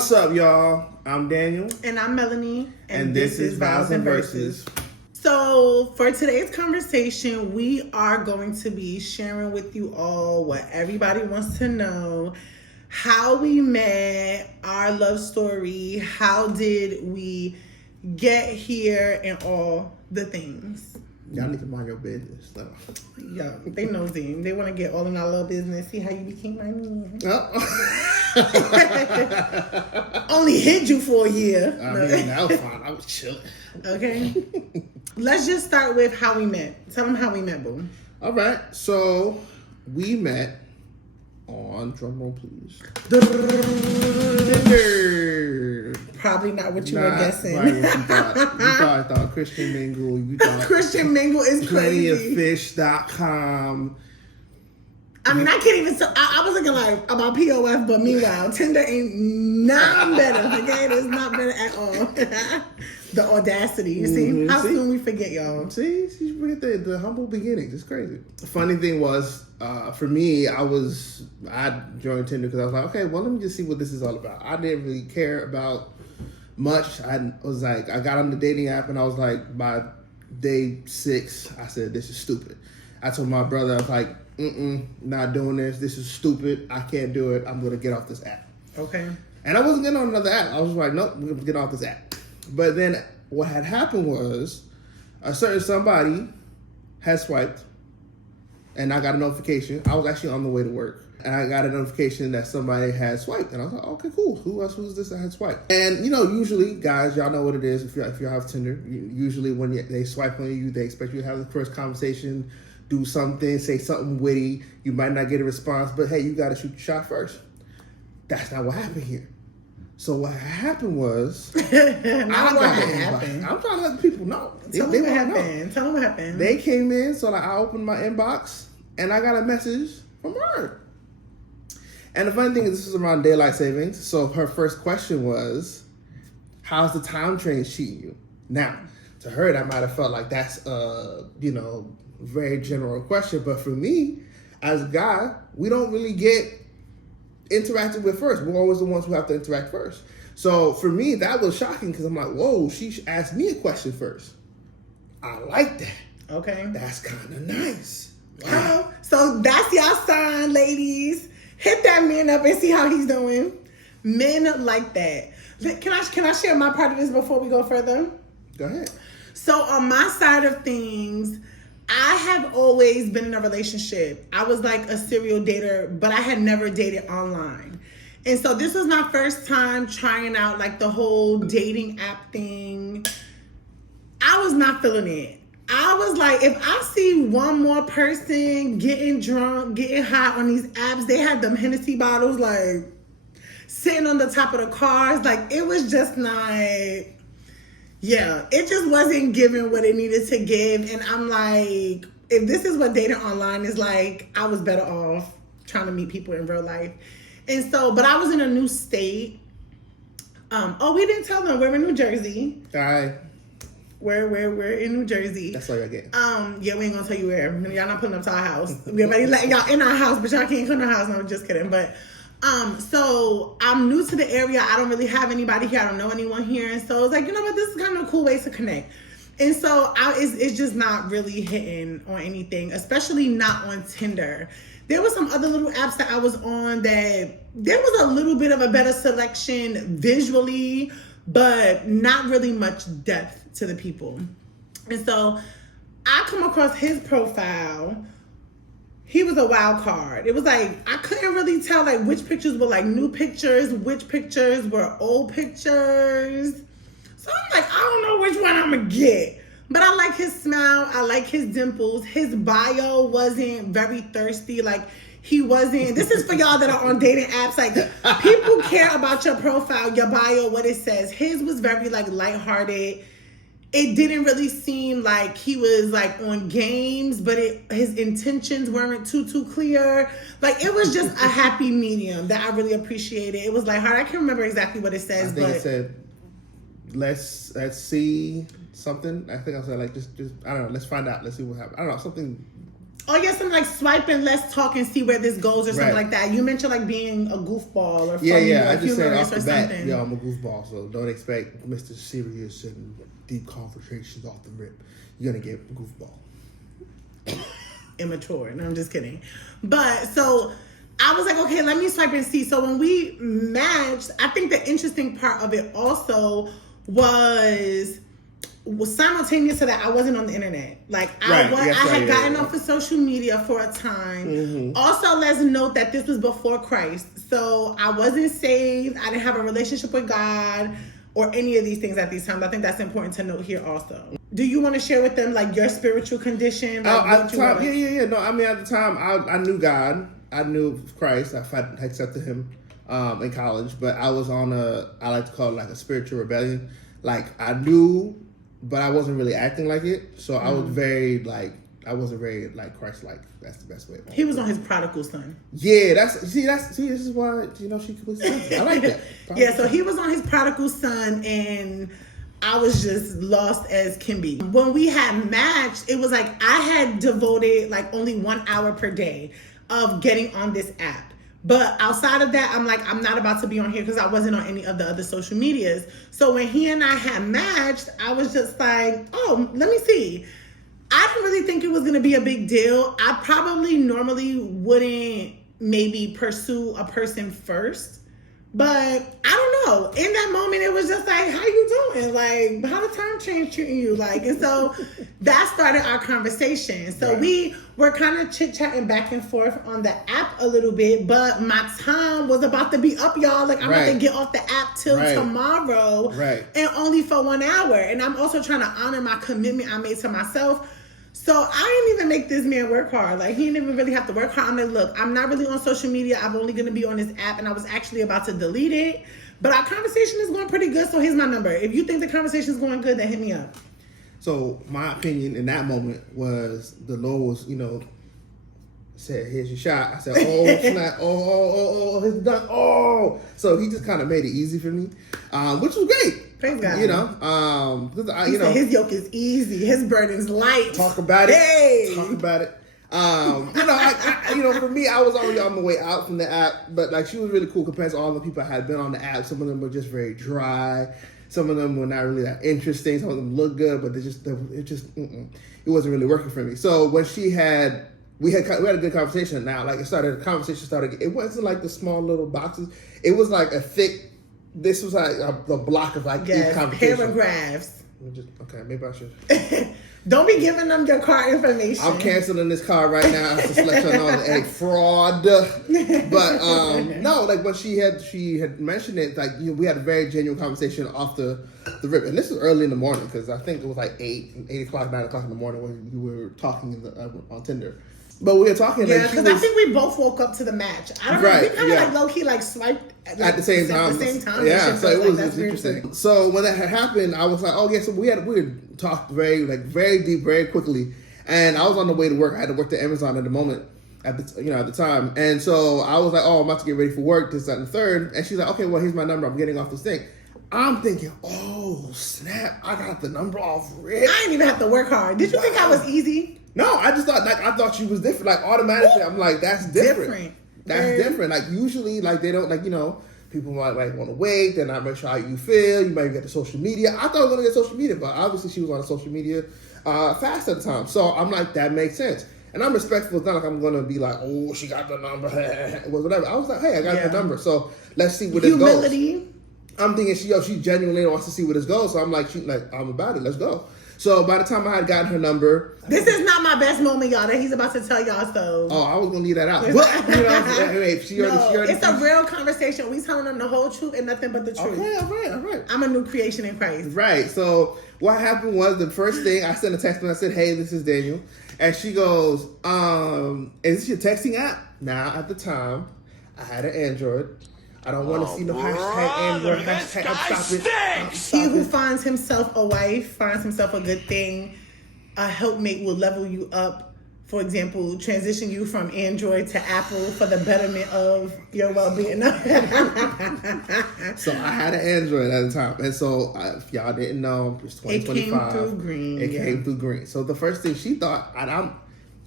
What's up, y'all? I'm Daniel. And I'm Melanie. And this is Vows and Verses. So, for today's conversation, we are going to be sharing with you all what everybody wants to know. How we met, our love story, how did we get here, and all the things. Y'all need to mind your business. Yeah, they nosy. They want to get all in our little business. See how you became my man. Only hid you for a year. I mean, that was fine. I was chilling. Okay. Let's just start with how we met. Tell them how we met, boo. All right. So, we met on, drumroll please, Tinder. Probably not what you were guessing. Right, what you thought. I thought Christian Mingle. You thought Christian Mingle is crazy. Plentyoffish.com. I mean, I can't even. I was looking like about POF, but meanwhile, Tinder ain't not better. Okay, it's not better at all. The audacity. You see how soon we forget, y'all. See, you forget the humble beginnings. It's crazy. The funny thing was, for me, I joined Tinder because I was like, okay, well, let me just see what this is all about. I didn't really care about much. I got on the dating app and I was like, by day 6, I said, this is stupid. I told my brother, I was like, not doing this. This is stupid. I can't do it. I'm going to get off this app. Okay. And I wasn't getting on another app. I was like, nope, we're going to get off this app. But then what had happened was a certain somebody had swiped and I got a notification. I was actually on the way to work and I got a notification that somebody had swiped. And I was like, okay, cool. Who's this that had swiped? And usually, guys, y'all know what it is. If you have Tinder, usually when they swipe on you, they expect you to have the first conversation, do something, say something witty. You might not get a response, but hey, you got to shoot your shot first. That's not what happened here. So what happened was, I'm trying to let the people know. Tell them what happened. They came in, so I opened my inbox, and I got a message from her. And the funny thing is, this was around daylight savings, so her first question was, how's the time train cheating you? Now, to her, that might have felt like that's very general question, but for me, as a guy, we don't really get interacted with first. We're always the ones who have to interact first. So for me, that was shocking because I'm like, whoa, she asked me a question first. I like that. Okay. That's kind of nice. Wow. So that's y'all sign, ladies. Hit that man up and see how he's doing. Men like that. Can I share my part of this before we go further? Go ahead. So on my side of things, I have always been in a relationship. I was like a serial dater, but I had never dated online. And so this was my first time trying out like the whole dating app thing. I was not feeling it. I was like, if I see one more person getting drunk, getting hot on these apps, they had them Hennessy bottles like sitting on the top of the cars. Like it was just not... Yeah, it just wasn't giving what it needed to give. And I'm like, if this is what dating online is like, I was better off trying to meet people in real life. And so, but I was in a new state. We didn't tell them we're in New Jersey. All right. We're in New Jersey. That's all I get. Yeah, we ain't gonna tell you where. Y'all not pulling up to our house. We already letting y'all in our house, but y'all can't come to our house. No, just kidding. But so I'm new to the area. I don't really have anybody here. I don't know anyone here. And so I was like, you know what? This is kind of a cool way to connect. And so it's just not really hitting on anything, especially not on Tinder. There were some other little apps that I was on that there was a little bit of a better selection visually, but not really much depth to the people. And so I come across his profile. He was a wild card. It was like, I couldn't really tell like which pictures were like new pictures, which pictures were old pictures. So I'm like, I don't know which one I'm gonna get. But I like his smile. I like his dimples. His bio wasn't very thirsty. Like he wasn't, this is for y'all that are on dating apps. Like people care about your profile, your bio, what it says. His was very like lighthearted. It didn't really seem like he was like on games, but his intentions weren't too clear. Like it was just a happy medium that I really appreciated. It was like hard. I can't remember exactly what it says. I think it said, let's see something. I think I said like just I don't know. Let's find out. Let's see what happens. I don't know, something Oh, yeah, some like swipe and let's talk and see where this goes or something like that. You mentioned like being a goofball or funny or I just said off the bat, something. yo, I'm a goofball, so don't expect Mr. Serious and deep conversations off the rip. You're gonna get goofball. Immature. No, I'm just kidding. But so I was like, okay, let me swipe and see. So when we matched, I think the interesting part of it also was simultaneous to that, I wasn't on the internet. Like I had gotten off of social media for a time. Mm-hmm. Also, let's note that this was before Christ, so I wasn't saved. I didn't have a relationship with God or any of these things at these times. I think that's important to note here also. Do you want to share with them like your spiritual condition? Like, at the time, yeah. No, I mean at the time I knew God. I knew Christ. I accepted Him in college, but I was on I like to call it like a spiritual rebellion. Like I knew, but I wasn't really acting like it. So I was I wasn't very like Christ-like. That's the best way. He was on his prodigal son. Yeah, this is why she could listen. I like that. Yeah, so he was on his prodigal son, and I was just lost as can be. When we had matched, it was like I had devoted like only 1 hour per day of getting on this app. But outside of that, I'm like, I'm not about to be on here because I wasn't on any of the other social medias. So when he and I had matched, I was just like, oh, let me see. I didn't really think it was going to be a big deal. I probably normally wouldn't maybe pursue a person first. But I don't know. In that moment, it was just like, how you doing? Like, how the time change treating you? Like, and so that started our conversation. So we were kind of chit-chatting back and forth on the app a little bit, but my time was about to be up, y'all. Like, I'm about to get off the app till tomorrow. And only for 1 hour. And I'm also trying to honor my commitment I made to myself. So I didn't even make this man work hard. Like, he didn't even really have to work hard. I'm like, look, I'm not really on social media. I'm only going to be on this app. And I was actually about to delete it. But our conversation is going pretty good. So here's my number. If you think the conversation is going good, then hit me up. So my opinion in that moment was the Lord was, said, here's your shot. I said, oh, snap. Oh, it's done. Oh. So he just kind of made it easy for me, which was great. Praise God. He said his yoke is easy. His burden's light. Talk about it. Hey. Talk about it. For me, I was already on my way out from the app, but like she was really cool compared to all the people I had been on the app. Some of them were just very dry. Some of them were not really that interesting. Some of them looked good, but it wasn't really working for me. So when we had a good conversation. Now, like the conversation started. It wasn't like the small little boxes. It was like a thick. This was like the block of like each conversation. Paragraphs. Okay, maybe I should. Don't be giving them your card information. I'm canceling this card right now. Just to let you know that fraud. But no, like when she had mentioned it, like we had a very genuine conversation off the rip, and this was early in the morning because I think it was like 8 o'clock, 9 o'clock in the morning when we were talking on Tinder. But we were talking. Yeah, because I think we both woke up to the match. I don't know. We kind of like low key like swiped at the same time. Yeah, so it was interesting. So when that had happened, I was like, oh yeah. So we had talked very deep, very quickly, and I was on the way to work. I had to work at Amazon at the moment at the time, and so I was like, oh, I'm about to get ready for work. This, that, and the third. And she's like, okay, well, here's my number. I'm getting off this thing. I'm thinking, oh snap! I got the number off rip. I didn't even have to work hard. Did you think I was easy? No, I just thought I thought she was different. Like automatically, I'm like, that's different. That's different. Like usually, like they don't people might want to wait. They're not sure how you feel. You might get the social media. I thought I was gonna get social media, but obviously she was on the social media fast at the time. So I'm like, that makes sense. And I'm respectful. It's not like I'm gonna be like, oh, she got the number, whatever. I was like, hey, I got the number. So let's see where this goes. I'm thinking she genuinely wants to see where this goes. So I'm like, I'm about it. Let's go. So by the time I had gotten her number, this is not my best moment, y'all. That he's about to tell y'all. So I was gonna leave that out. But she already. It's a real conversation. We telling them the whole truth and nothing but the truth. Okay, all right. I'm a new creation in Christ. Right. So what happened was the first thing I sent a text and I said, "Hey, this is Daniel," and she goes, "Is this your texting app?" Now at the time, I had an Android. I don't want to see no hashtag Android, hashtag stop it. He who finds himself a wife, finds himself a good thing. A helpmate will level you up. For example, transition you from Android to Apple for the betterment of your well-being. So I had an Android at the time. And so if y'all didn't know, it's 2025. It came through green. Came through green. So the first thing she thought,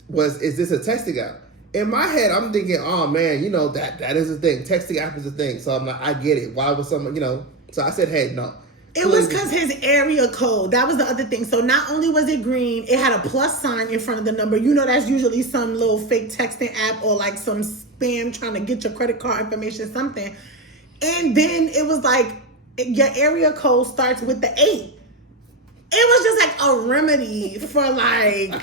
is this a texting app? In my head, I'm thinking, oh man, that is a thing. Texting app is a thing. So I'm like, I get it. Why would someone, So I said, hey, no. It was because his area code. That was the other thing. So not only was it green, it had a plus sign in front of the number. That's usually some little fake texting app or like some spam trying to get your credit card information, something. And then it was like, your area code starts with the 8. It was just like a remedy for like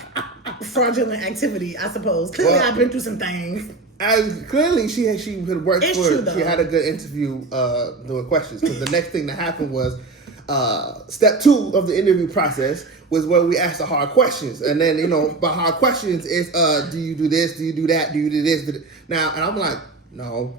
fraudulent activity, I suppose. Clearly, I've been through some things. Clearly, she had worked it's for. True, though. She had a good interview doing questions, because the next thing that happened was step 2 of the interview process was where we asked the hard questions, and then by hard questions is do you do this, do you do that, do you do this, now, and I'm like, no.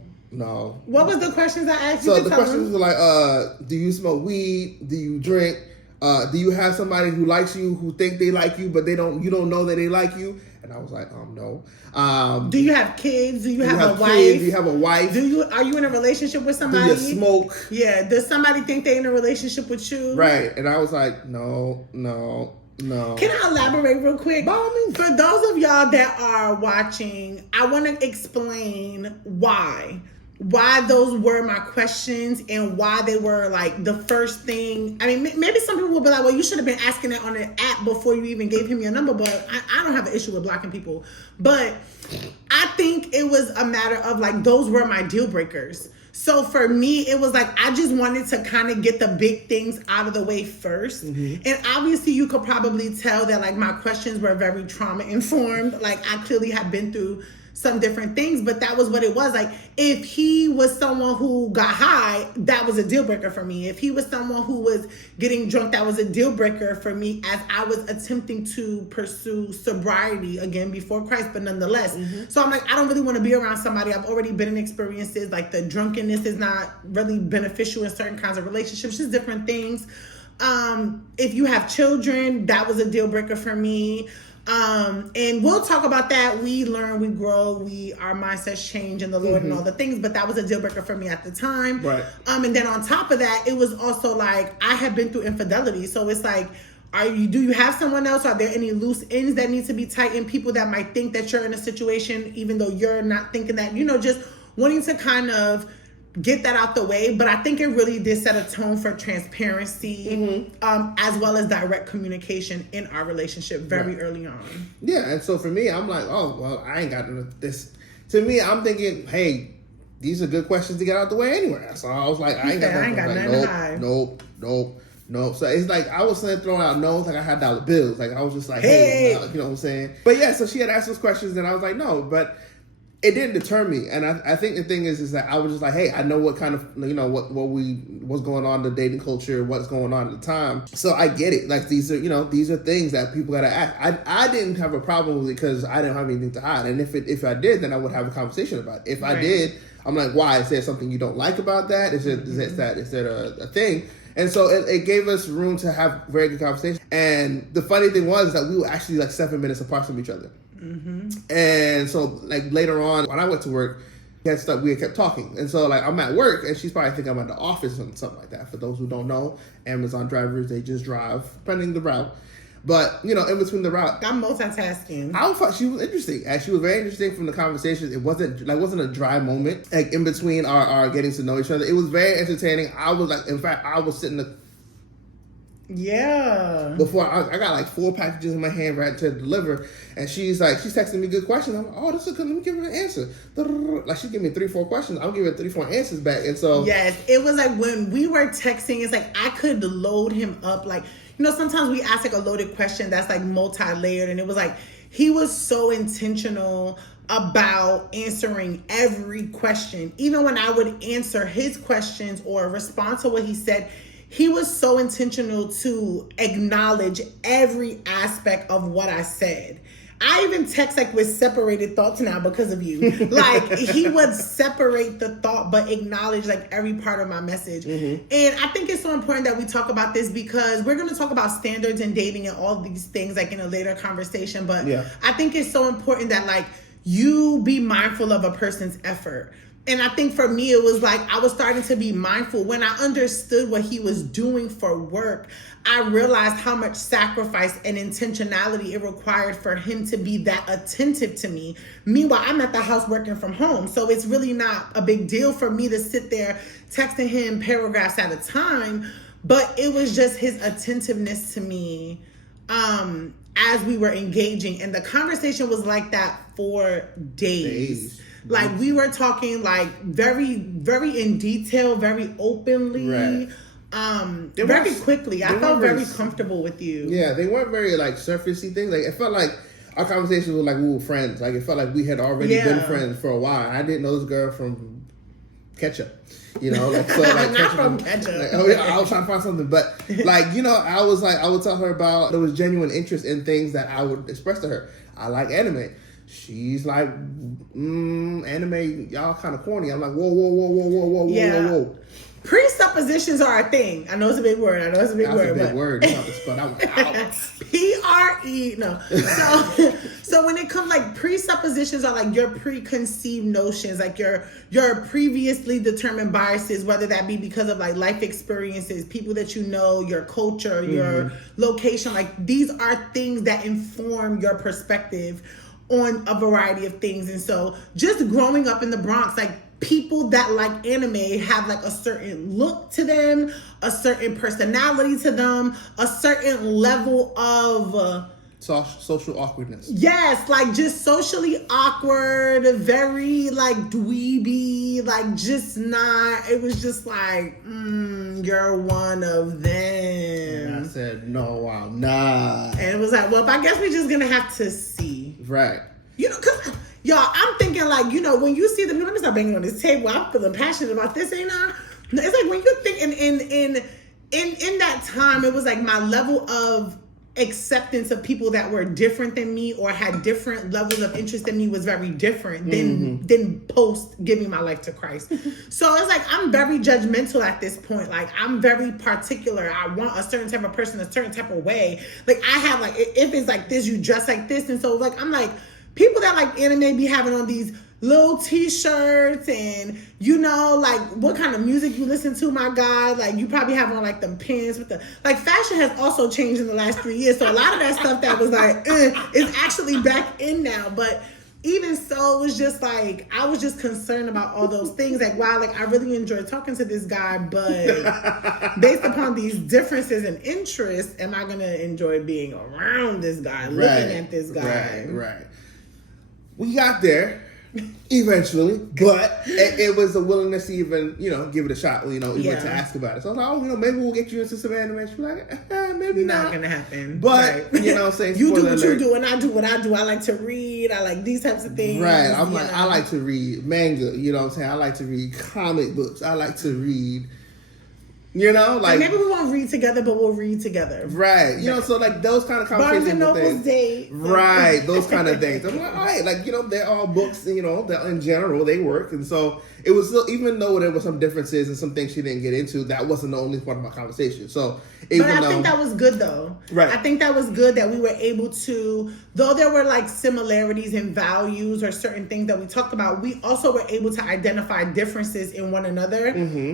What was the questions I asked you? So the questions were like, do you smoke weed? Do you drink? Do you have somebody who likes you, who think they like you, but you don't know that they like you? And I was like, no. Do you have kids? Do you have a wife? Do you have a wife? Are you in a relationship with somebody? Do you smoke? Yeah. Does somebody think they're in a relationship with you? Right. And I was like, no. Can I elaborate real quick? By all means. For those of y'all that are watching, I want to explain why those were my questions and why they were like the first thing. I mean, maybe some people will be like, well, you should have been asking that on the app before you even gave him your number, but I don't have an issue with blocking people. But I think it was a matter of like, those were my deal breakers. So for me, it was like, I just wanted to kind of get the big things out of the way first. Mm-hmm. And obviously you could probably tell that like my questions were very trauma informed. Like I clearly had been through some different things, but that was what it was. Like if he was someone who got high, that was a deal breaker for me. If he was someone who was getting drunk, that was a deal breaker for me as I was attempting to pursue sobriety again before Christ, but nonetheless. Mm-hmm. So I'm like, I don't really want to be around somebody. I've already been in experiences like the drunkenness is not really beneficial in certain kinds of relationships, just different things. If you have children, that was a deal breaker for me. And we'll talk about that. We learn, we grow, our mindsets change in the Lord, mm-hmm. and all the things, but that was a deal breaker for me at the time. Right. And then on top of that, it was also like, I had been through infidelity. So it's like, do you have someone else? Are there any loose ends that need to be tightened? People that might think that you're in a situation, even though you're not thinking that, just wanting to kind of get that out the way. But I think it really did set a tone for transparency, mm-hmm. As well as direct communication in our relationship very early on. Yeah, and so for me, I'm like, oh, well, I ain't got this. To me, I'm thinking, hey, these are good questions to get out the way anyway. So I was like, I ain't got nothing to hide. Nope. So it's like I was throwing out no's like I had dollar bills. Like I was just like, hey, you know what I'm saying? But yeah, so she had asked those questions and I was like, no, but it didn't deter me. And I think the thing is that I was just like, hey, I know what kind of, what's going on in the dating culture, what's going on at the time. So I get it. Like these are things that people gotta ask. I didn't have a problem with it because I didn't have anything to hide. And if I did, then I would have a conversation about it. If I did, I'm like, why? Is there something you don't like about that? Is there a thing? And so it gave us room to have very good conversation. And the funny thing was that we were actually like 7 minutes apart from each other. Mm-hmm. And so like later on when I went to work, we had kept talking. And so like I'm at work and she's probably think I'm at the office or something like that. For those who don't know, Amazon drivers, they just drive depending the route. But in between the route, I'm multitasking. She was interesting. And she was very interesting from the conversations. It wasn't a dry moment like in between our getting to know each other. It was very entertaining. I was like, in fact, I was sitting there. Yeah. Before I got like 4 packages in my hand right to deliver, and she's texting me good questions. I'm like, oh, this is good. Let me give her an answer. Like she gave me 3-4 questions. I'm giving her 3-4 answers back, and so yes, it was like when we were texting. It's like I could load him up. Like sometimes we ask like a loaded question that's like multi-layered, and it was like he was so intentional about answering every question, even when I would answer his questions or respond to what he said. He was so intentional to acknowledge every aspect of what I said. I even text like with separated thoughts now because of you. Like he would separate the thought but acknowledge like every part of my message. Mm-hmm. And I think it's so important that we talk about this because we're going to talk about standards and dating and all these things like in a later conversation. But I think it's so important that like you be mindful of a person's effort. And I think for me, it was like I was starting to be mindful. When I understood what he was doing for work, I realized how much sacrifice and intentionality it required for him to be that attentive to me. Meanwhile, I'm at the house working from home. So it's really not a big deal for me to sit there texting him paragraphs at a time. But it was just his attentiveness to me as we were engaging. And the conversation was like that for days. Like we were talking like very, very in detail, very openly, very quickly. I felt very comfortable with you. Yeah, they weren't very like surfacey things. Like it felt like our conversations were like we were friends. Like it felt like we had already been friends for a while. I didn't know this girl from ketchup. You know, like so like not from ketchup. Like, oh yeah, I was trying to find something, but like you know, I would tell her about there was genuine interest in things that I would express to her. I like anime. She's like, anime, y'all kind of corny. I'm like, whoa. Presuppositions are a thing. I know it's a big word. That's a big word. You have to spell that one out. PRE. No. So when it comes like presuppositions are like your preconceived notions, like your previously determined biases, whether that be because of like life experiences, people that you know, your culture, your location. Like these are things that inform your perspective on a variety of things. And so just growing up in the Bronx, like people that like anime have like a certain look to them, a certain personality to them, a certain level of social awkwardness. Yes, like just socially awkward, very like dweeby, like just not, it was just like, you're one of them. And I said, no, I'm not. And it was like, well, I guess we're just gonna have to see. Right. You know, cause y'all, I'm thinking like, you know, when you see them, let me start banging on this table. I'm feeling passionate about this, ain't I? It's like when you think in that time, it was like my level of acceptance of people that were different than me or had different levels of interest in me was very different than post giving my life to Christ. So it's like I'm very judgmental at this point. Like I'm very particular. I want a certain type of person a certain type of way. Like I have like, if it's like this, you dress like this. And so like I'm like, people that like anime be having on these little t-shirts and you know like what kind of music you listen to, my God, like you probably have on like them pins with the like fashion has also changed in the last 3 years, so a lot of that stuff that was like is actually back in now. But even so, it was just like I was just concerned about all those things. Like wow, like I really enjoyed talking to this guy, but based upon these differences in interests, am I gonna enjoy being around this guy, looking at this guy? Right. We got there eventually, but it was a willingness to even, you know, give it a shot, you know, even to ask about it. So I was like, oh, you know, maybe we'll get you into some anime. She's like, maybe not gonna happen. But, you know what I'm saying? You do what you do and I do what I do. I like to read. I like these types of things. Right. I'm like, I like to read manga, you know what I'm saying? I like to read comic books. I like to read, you know, like maybe we won't read together, but we'll read together. Right. You know, so like those kind of conversations. Barnes and Noble's date. Right. Those kind of things. I'm like, all right, like, you know, they're all books, you know, that in general they work. And so it was still, even though there were some differences and some things she didn't get into, that wasn't the only part of my conversation. So even but I think that was good though. Right. I think that was good that we were able to, though there were like similarities in values or certain things that we talked about, we also were able to identify differences in one another,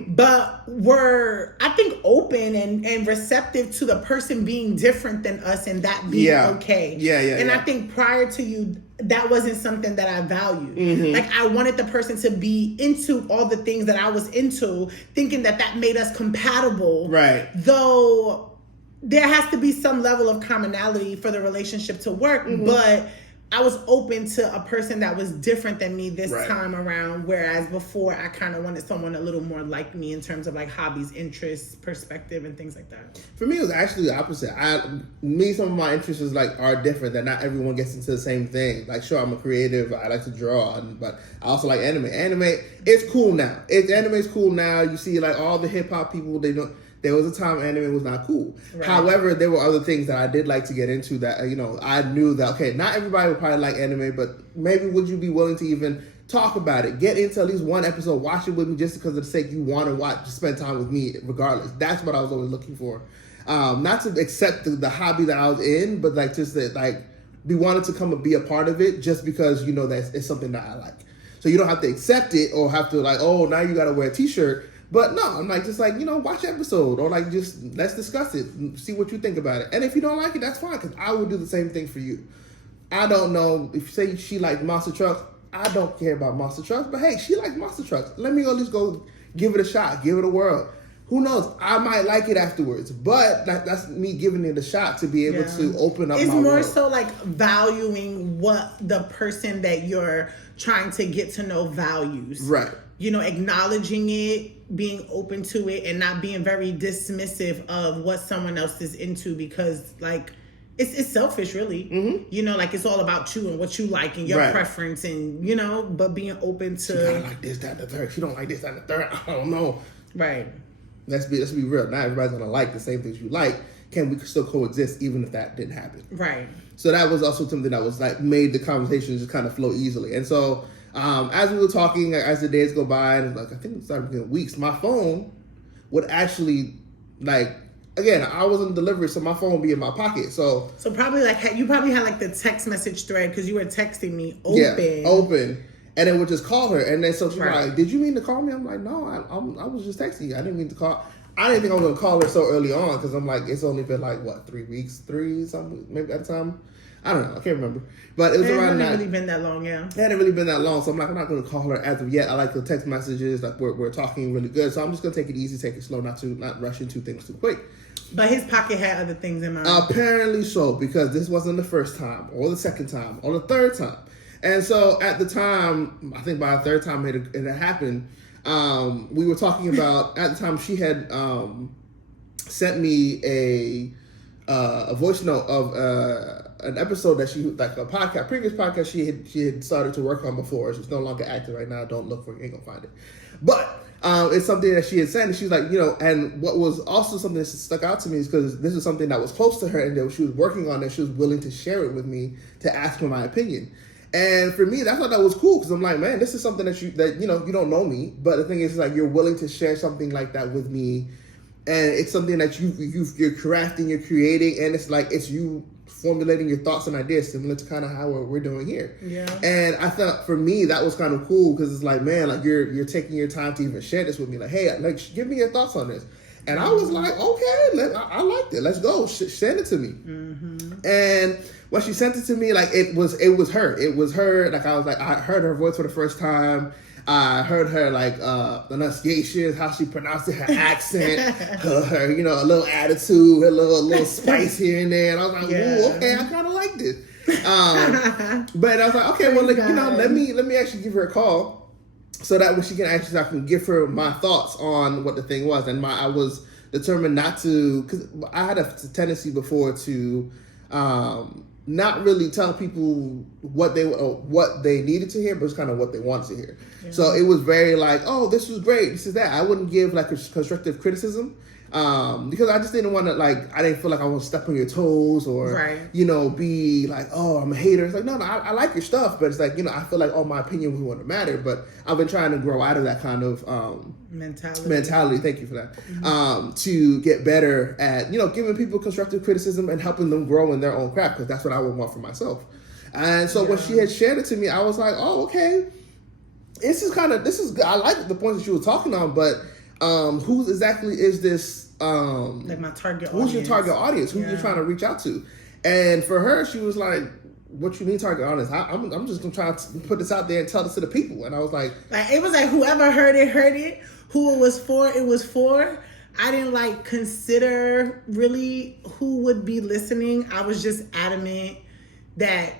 but were, I think, open and receptive to the person being different than us and that being okay. And I think prior to you, that wasn't something that I valued. Like I wanted the person to be into all the things that I was into, thinking that that made us compatible. Right. Though there has to be some level of commonality for the relationship to work, but I was open to a person that was different than me this time around, whereas before I kind of wanted someone a little more like me in terms of like hobbies, interests, perspective, and things like that. For me, it was actually the opposite. Some of my interests are different. That not everyone gets into the same thing. Like, sure, I'm a creative. I like to draw, but I also like anime. Anime, it's cool now. Anime is cool now. You see, like all the hip hop people, they don't. There was a time anime was not cool. Right. However, there were other things that I did like to get into that, you know, I knew that, okay, not everybody would probably like anime, but maybe would you be willing to even talk about it? Get into at least one episode, watch it with me just because of the sake you want to watch, just spend time with me regardless. That's what I was always looking for. Not to accept the hobby that I was in, but like just that, like, be wanted to come and be a part of it just because, you know, that it's something that I like. So you don't have to accept it or have to like, oh, now you got to wear a t-shirt. But no, I'm like, just like, watch the episode or like, just let's discuss it and see what you think about it. And if you don't like it, that's fine, because I will do the same thing for you. I don't know if you say she likes monster trucks. I don't care about monster trucks, but hey, she likes monster trucks. Let me at least go give it a shot, give it a whirl. Who knows? I might like it afterwards, but that's me giving it a shot to be able to open up. It's my more world. So like valuing what the person that you're trying to get to know values. Right. Acknowledging it, being open to it, and not being very dismissive of what someone else is into, because like it's selfish, really. Mm-hmm. Like it's all about you and what you like and your preference, and but being open to. She kind of like this, that, and the third. She don't like this, that, and the third. I don't know. Right. Let's be real. Not everybody's gonna like the same things you like. Can we still coexist even if that didn't happen? Right. So that was also something that was like made the conversation just kind of flow easily. And so as we were talking, as the days go by, and like I think it started getting weeks, my phone would actually like. Again, I was on delivery, so my phone would be in my pocket. So probably like you probably had like the text message thread because you were texting me open. Yeah, open. And it would just call her. And then so she's like, did you mean to call me? I'm like, no, I was just texting you. I didn't mean to call. I didn't think I was going to call her so early on, because I'm like, it's only been like, what, 3 weeks? 3 something, maybe at the time? I don't know. I can't remember. But it was around that. It hadn't really been that long, yeah. It hadn't really been that long. So I'm like, I'm not going to call her as of yet. I like the text messages. Like, we're talking really good. So I'm just going to take it easy, take it slow, not rush into things too quick. But his pocket had other things in mind. Apparently so, because this wasn't the first time or the second time or the third time. And so at the time, I think by the third time it had happened, we were talking about, at the time she had sent me a voice note of an episode that she, like a podcast, previous podcast she had started to work on before. She's no longer active right now. Don't look for it, you ain't gonna find it. But it's something that she had sent, and she's like, and what was also something that stuck out to me is because this was something that was close to her and that she was working on, and she was willing to share it with me to ask for my opinion. And for me, I thought that was cool, because I'm like, man, this is something that you don't know me, but the thing is like, you're willing to share something like that with me, and it's something that you're crafting, you're creating, and it's like it's you formulating your thoughts and ideas, similar to kind of how we're doing here. Yeah. And I thought for me that was kind of cool, because it's like, man, like you're taking your time to even share this with me. Like, hey, like give me your thoughts on this. And I was like, okay, I liked it. Let's go. Send it to me. Mm-hmm. And when she sent it to me, like it was her. It was her. Like I was like, I heard her voice for the first time. I heard her like enunciations, how she pronounced it, her accent, her a little attitude, a little spice here and there. And I was like, ooh, okay, I kind of like this. But I was like, okay, well, like, let me actually give her a call, so that way she can actually, I can give her my thoughts on what the thing was. And I was determined not to, because I had a tendency before to not really tell people what they needed to hear, but it's kind of what they wanted to hear. Yeah. So it was very like, oh, this was great, this is that. I wouldn't give like a constructive criticism. Because I just didn't want to, like, I didn't feel like I want to step on your toes or, be like, oh, I'm a hater. It's like, no, I like your stuff, but it's like, I feel like, oh, my opinion wouldn't matter. But I've been trying to grow out of that kind of mentality. Thank you for that. Mm-hmm. To get better at, giving people constructive criticism and helping them grow in their own craft, because that's what I would want for myself. And so when she had shared it to me, I was like, oh, okay. I like the points that you were talking on, but who exactly is this? Like my target audience. Who's your target audience? Who you're trying to reach out to? And for her, she was like, what you mean target audience? I'm just gonna try to put this out there and tell this to the people. And I was like it was like whoever heard it. Who it was for. I didn't consider really who would be listening. I was just adamant that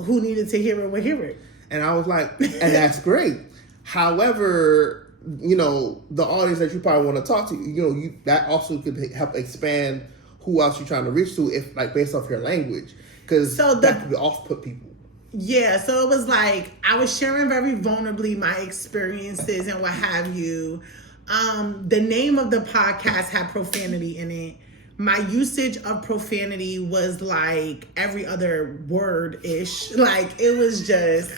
who needed to hear it would hear it. And I was like, and that's great. However, the audience that you probably want to talk to, that also could help expand who else you're trying to reach to, if based off your language, because that could off-put people. Yeah, so it was like I was sharing very vulnerably my experiences and what have you. The name of the podcast had profanity in it. My usage of profanity was like every other word-ish. It was just,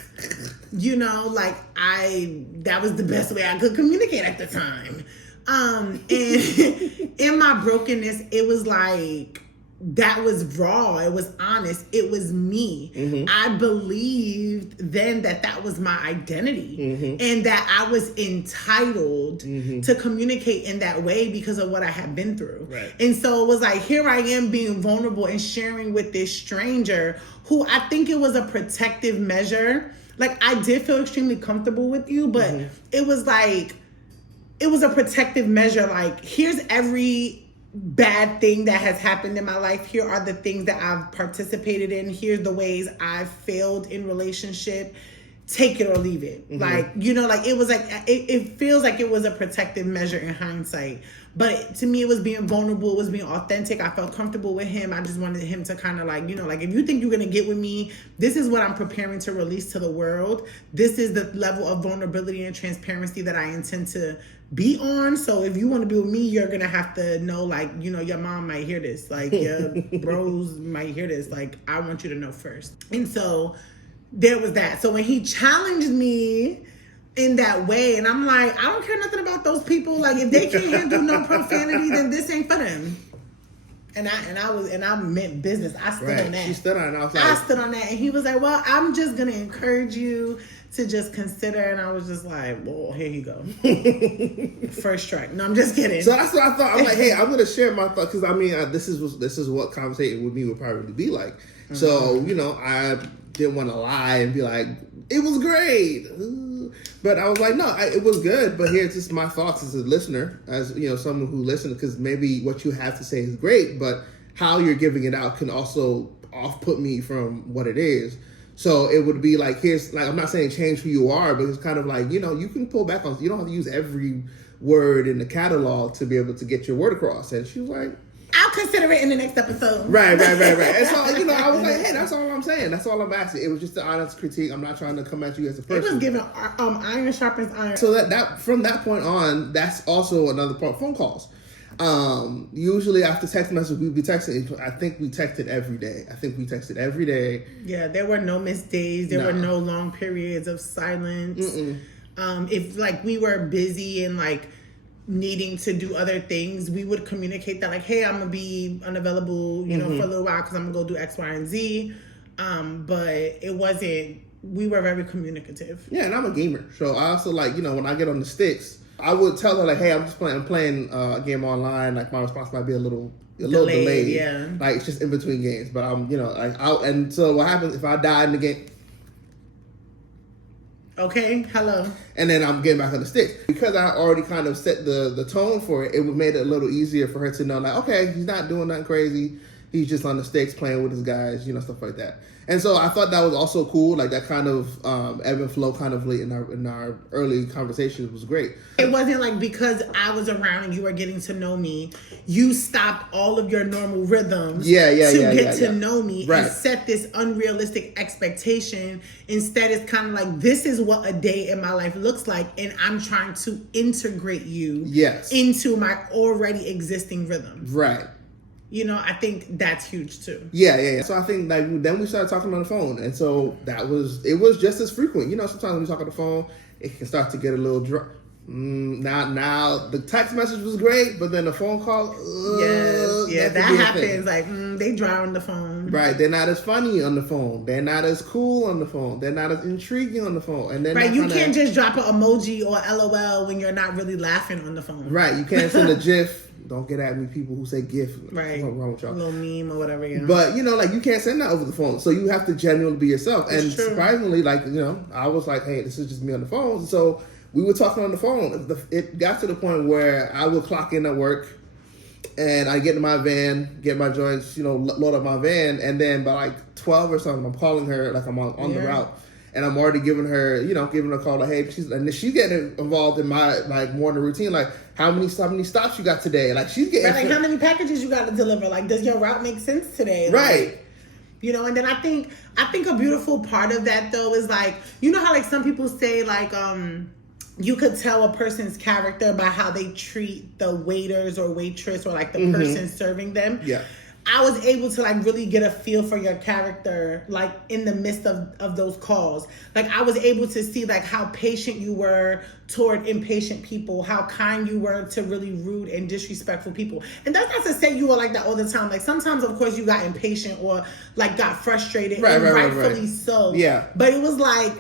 that was the best way I could communicate at the time. And in my brokenness, it was like, that was raw. It was honest. It was me. Mm-hmm. I believed then that was my identity, mm-hmm. and that I was entitled mm-hmm. to communicate in that way because of what I had been through. Right. And so it was like, here I am being vulnerable and sharing with this stranger who I think it was a protective measure. Like, I did feel extremely comfortable with you, but mm-hmm. it was like, it was a protective measure. Like, here's every bad thing that has happened in my life. Here are the things that I've participated in. Here's the ways I've failed in relationship. Take it or leave it. Mm-hmm. Like, you know, like, it was like, it feels like it was a protective measure in hindsight. But to me, it was being vulnerable. It was being authentic. I felt comfortable with him. I just wanted him to kind of like, you know, like, if you think you're going to get with me, this is what I'm preparing to release to the world. This is the level of vulnerability and transparency that I intend to be on. So if you want to be with me, you're going to have to know, like, you know, your mom might hear this. Like, your bros might hear this. Like, I want you to know first. And so there was that. So when he challenged me in that way, and I'm like, I don't care nothing about those people. Like, if they can't handle no profanity, then this ain't for them. And I meant business. I stood on that. She stood on it. I stood on that, and he was like, "Well, I'm just gonna encourage you to just consider." And I was just like, "Well, here you go, first strike." No, I'm just kidding. So that's what I thought. I'm like, hey, I'm gonna share my thoughts because I mean, this is what conversating with me would probably be like. Mm-hmm. So you know, I didn't want to lie and be like, it was great. But I was like, no, it was good. But here's just my thoughts as a listener, as you know, someone who listens, because maybe what you have to say is great, but how you're giving it out can also off-put me from what it is. So it would be like, here's, like, I'm not saying change who you are, but it's kind of like, you know, you can pull back on, you don't have to use every word in the catalog to be able to get your word across. And she was like, I'll consider it in the next episode. Right. And so, you know, I was like, hey, that's all I'm saying. That's all I'm asking. It was just an honest critique. I'm not trying to come at you as a person. It was given iron sharpens iron. So that from that point on, that's also another part. Phone calls. Usually after text message, we'd be texting. I think we texted every day. Yeah, there were no missed days. There were no long periods of silence. If like we were busy and like needing to do other things, we would communicate that like, hey, I'm gonna be unavailable, you know, for a little while because I'm gonna go do X, Y, and Z. But it wasn't. We were very communicative. Yeah, and I'm a gamer, so I also like, you know, when I get on the sticks, I would tell her like, hey, I'm playing a game online. Like my response might be a little delayed. Yeah, like it's just in between games. But I'm, you know, like and so what happens if I die in the game? Okay, hello. And then I'm getting back on the sticks. Because I already kind of set the tone for it, it would made it a little easier for her to know, like, okay, he's not doing nothing crazy. He's just on the sticks playing with his guys, you know, stuff like that. And so I thought that was also cool. Like that kind of ebb and flow kind of late in our early conversations was great. It wasn't like because I was around and you were getting to know me, you stopped all of your normal rhythms to get to know me and set this unrealistic expectation. Instead, it's kind of like, this is what a day in my life looks like, and I'm trying to integrate you into my already existing rhythm. Right. You know, I think that's huge too. Yeah. So I think like then we started talking on the phone, and so it was just as frequent. You know, sometimes when we talk on the phone, it can start to get a little dry. Now the text message was great, but then the phone call, that happens. Like they dry on the phone. Right, they're not as funny on the phone. They're not as cool on the phone. They're not as intriguing on the phone. And then you can't just drop an emoji or LOL when you're not really laughing on the phone. Right, you can't send a GIF. Don't get at me, people who say GIF. Right. What's wrong with y'all? A little meme or whatever, yeah. But, you know, like, you can't send that over the phone. So you have to genuinely be yourself. It's and true. Surprisingly, like, you know, I was like, hey, this is just me on the phone. So we were talking on the phone. It got to the point where I would clock in at work and I get in my van, get my joints, you know, load up my van. And then by like 12 or something, I'm calling her, like I'm on the route. And I'm already giving her a call like, hey, she's getting involved in my like morning routine. Like, how many stops you got today? Like, she's getting like how many packages you got to deliver? Like, does your route make sense today? Right. Like, you know, and then I think a beautiful part of that though is like, you know how like some people say like you could tell a person's character by how they treat the waiters or waitress or like the person serving them. Yeah. I was able to like really get a feel for your character, like in the midst of those calls. Like I was able to see like how patient you were toward impatient people, how kind you were to really rude and disrespectful people. And that's not to say you were like that all the time. Like sometimes, of course, you got impatient or like got frustrated, and rightfully so. Yeah. But it was like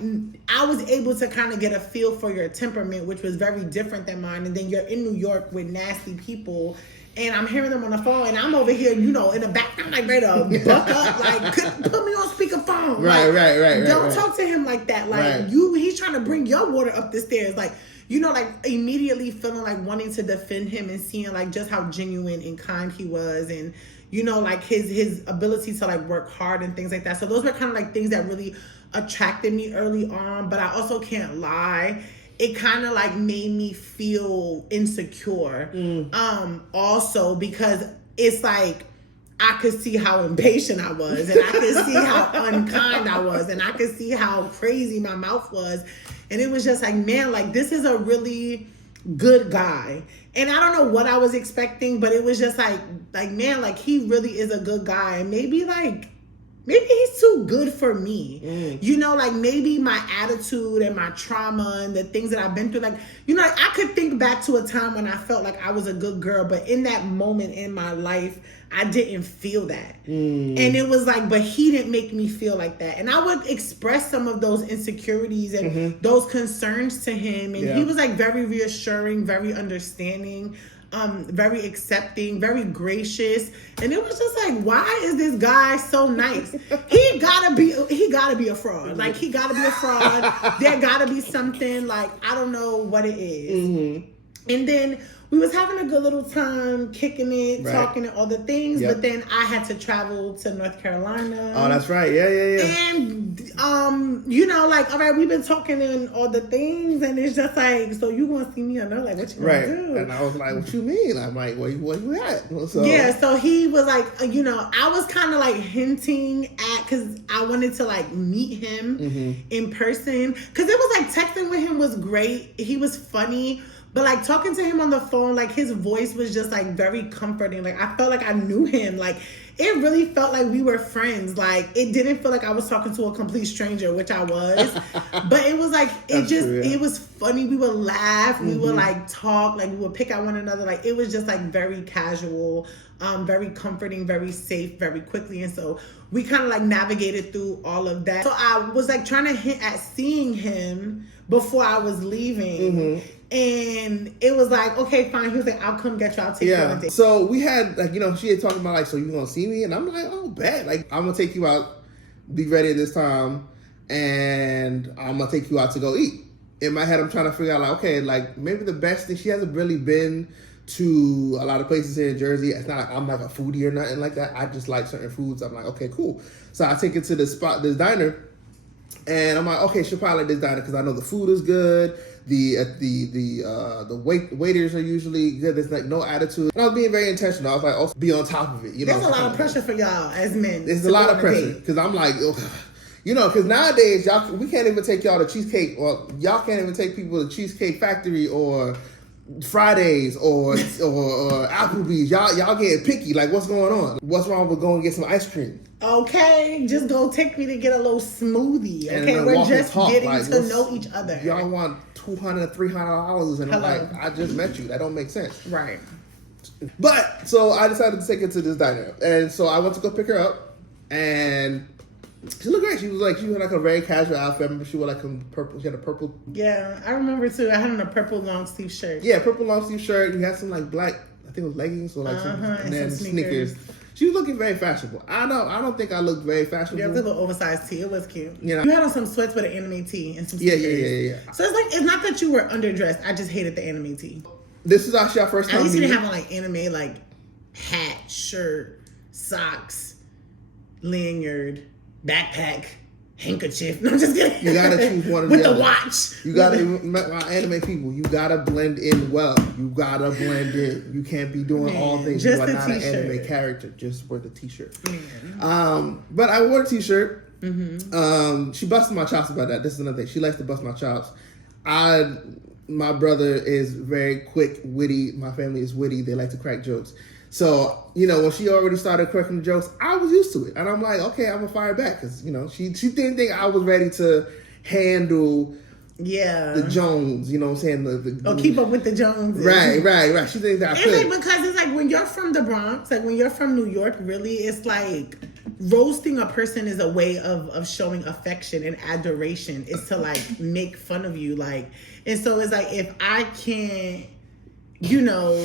I was able to kind of get a feel for your temperament, which was very different than mine. And then you're in New York with nasty people. And I'm hearing them on the phone, and I'm over here, in the back. I'm like ready to buck up, like put me on speakerphone. Right. Don't talk to him like that. Like he's trying to bring your water up the stairs. Like like immediately feeling like wanting to defend him and seeing like just how genuine and kind he was, and like his ability to like work hard and things like that. So those were kind of like things that really attracted me early on. But I also can't lie, it kind of like made me feel insecure. Also because it's like I could see how impatient I was, and I could see how unkind I was, and I could see how crazy my mouth was. And it was just like, man, like this is a really good guy. And I don't know what I was expecting, but it was just like man, like he really is a good guy. And maybe he's too good for me. Like maybe my attitude and my trauma and the things that I've been through, like, I could think back to a time when I felt like I was a good girl, but in that moment in my life, I didn't feel that. And it was like, but he didn't make me feel like that. And I would express some of those insecurities and those concerns to him. And he was like very reassuring, very understanding. Very accepting, very gracious, and it was just like, why is this guy so nice? He gotta be a fraud. Like he gotta be a fraud. There gotta be something, like I don't know what it is. And then we was having a good little time, kicking it, talking and all the things. But then I had to travel to North Carolina. Oh, that's right. Yeah. And like, all right, we've been talking and all the things, and it's just like, so you gonna see me or not? Like, what you gonna do? And I was like, what you mean? I'm like, where you at? So he was like, I was kind of like hinting at, because I wanted to like meet him in person, because it was like texting with him was great. He was funny. But like talking to him on the phone, like his voice was just like very comforting. Like I felt like I knew him. Like it really felt like we were friends. Like it didn't feel like I was talking to a complete stranger, which I was. But it was like, it was funny. We would laugh. We would like talk. Like we would pick at one another. Like it was just like very casual, very comforting, very safe, very quickly. And so we kind of like navigated through all of that. So I was like trying to hint at seeing him before I was leaving. And it was like, okay, fine. He was like, I'll come get you. I'll take you on a date. So we had like, she had talked about like, so you gonna see me? And I'm like, oh, bet. Like, I'm gonna take you out. Be ready this time. And I'm gonna take you out to go eat. In my head, I'm trying to figure out like, okay, like maybe the best thing, she hasn't really been to a lot of places here in Jersey. It's not like I'm like a foodie or nothing like that. I just like certain foods. I'm like, okay, cool. So I take it to this diner. And I'm like, okay, she'll probably like this diner because I know the food is good. The waiters are usually good. There's like no attitude. And I was being very intentional. I was like, also be on top of it. There's a lot of pressure for y'all as men. There's a lot of pressure because I'm like, because nowadays we can't even take y'all to cheesecake, or y'all can't even take people to Cheesecake Factory or Fridays or Applebee's. Y'all getting picky. Like, what's going on? What's wrong with going and get some ice cream? Okay, just go take me to get a little smoothie. Okay, we're just getting to know each other. Y'all want $200, $300, and I'm like, I just met you. That don't make sense. Right. But so I decided to take her to this diner, and so I went to go pick her up, and she looked great. She had like a very casual outfit. I remember she wore like a purple. She had a purple. Yeah, I remember too. I had on a purple long sleeve shirt. Yeah, purple long sleeve shirt. You had some like black, I think it was leggings or like and then some sneakers. She was looking very fashionable. I don't think I looked very fashionable. Yeah, it was a little oversized tee. It was cute. You had on some sweats with an anime tee and some sneakers. Yeah. So it's not that you were underdressed. I just hated the anime tee. This is actually our first time. At least you didn't have on like anime, like hat, shirt, socks, lanyard, backpack, handkerchief. No, I'm just kidding. You gotta choose one of with the other. Watch. You gotta, my anime people, you gotta blend in well. You gotta blend in. You can't be doing all things. Just you are not t-shirt. an anime character. Just wear the t-shirt. But I wore a t-shirt. She busted my chops about that. This is another thing. She likes to bust my chops. My brother is very quick, witty. My family is witty. They like to crack jokes. So, when she already started cracking the jokes, I was used to it. And I'm like, okay, I'm going to fire back. Because, she didn't think I was ready to handle the Jones, you know what I'm saying? Keep up with the Joneses. Right. She thinks that I could. It's like, because it's like when you're from the Bronx, like when you're from New York, really, it's like roasting a person is a way of showing affection and adoration. Is to like make fun of you. Like, and so it's like, if I can't,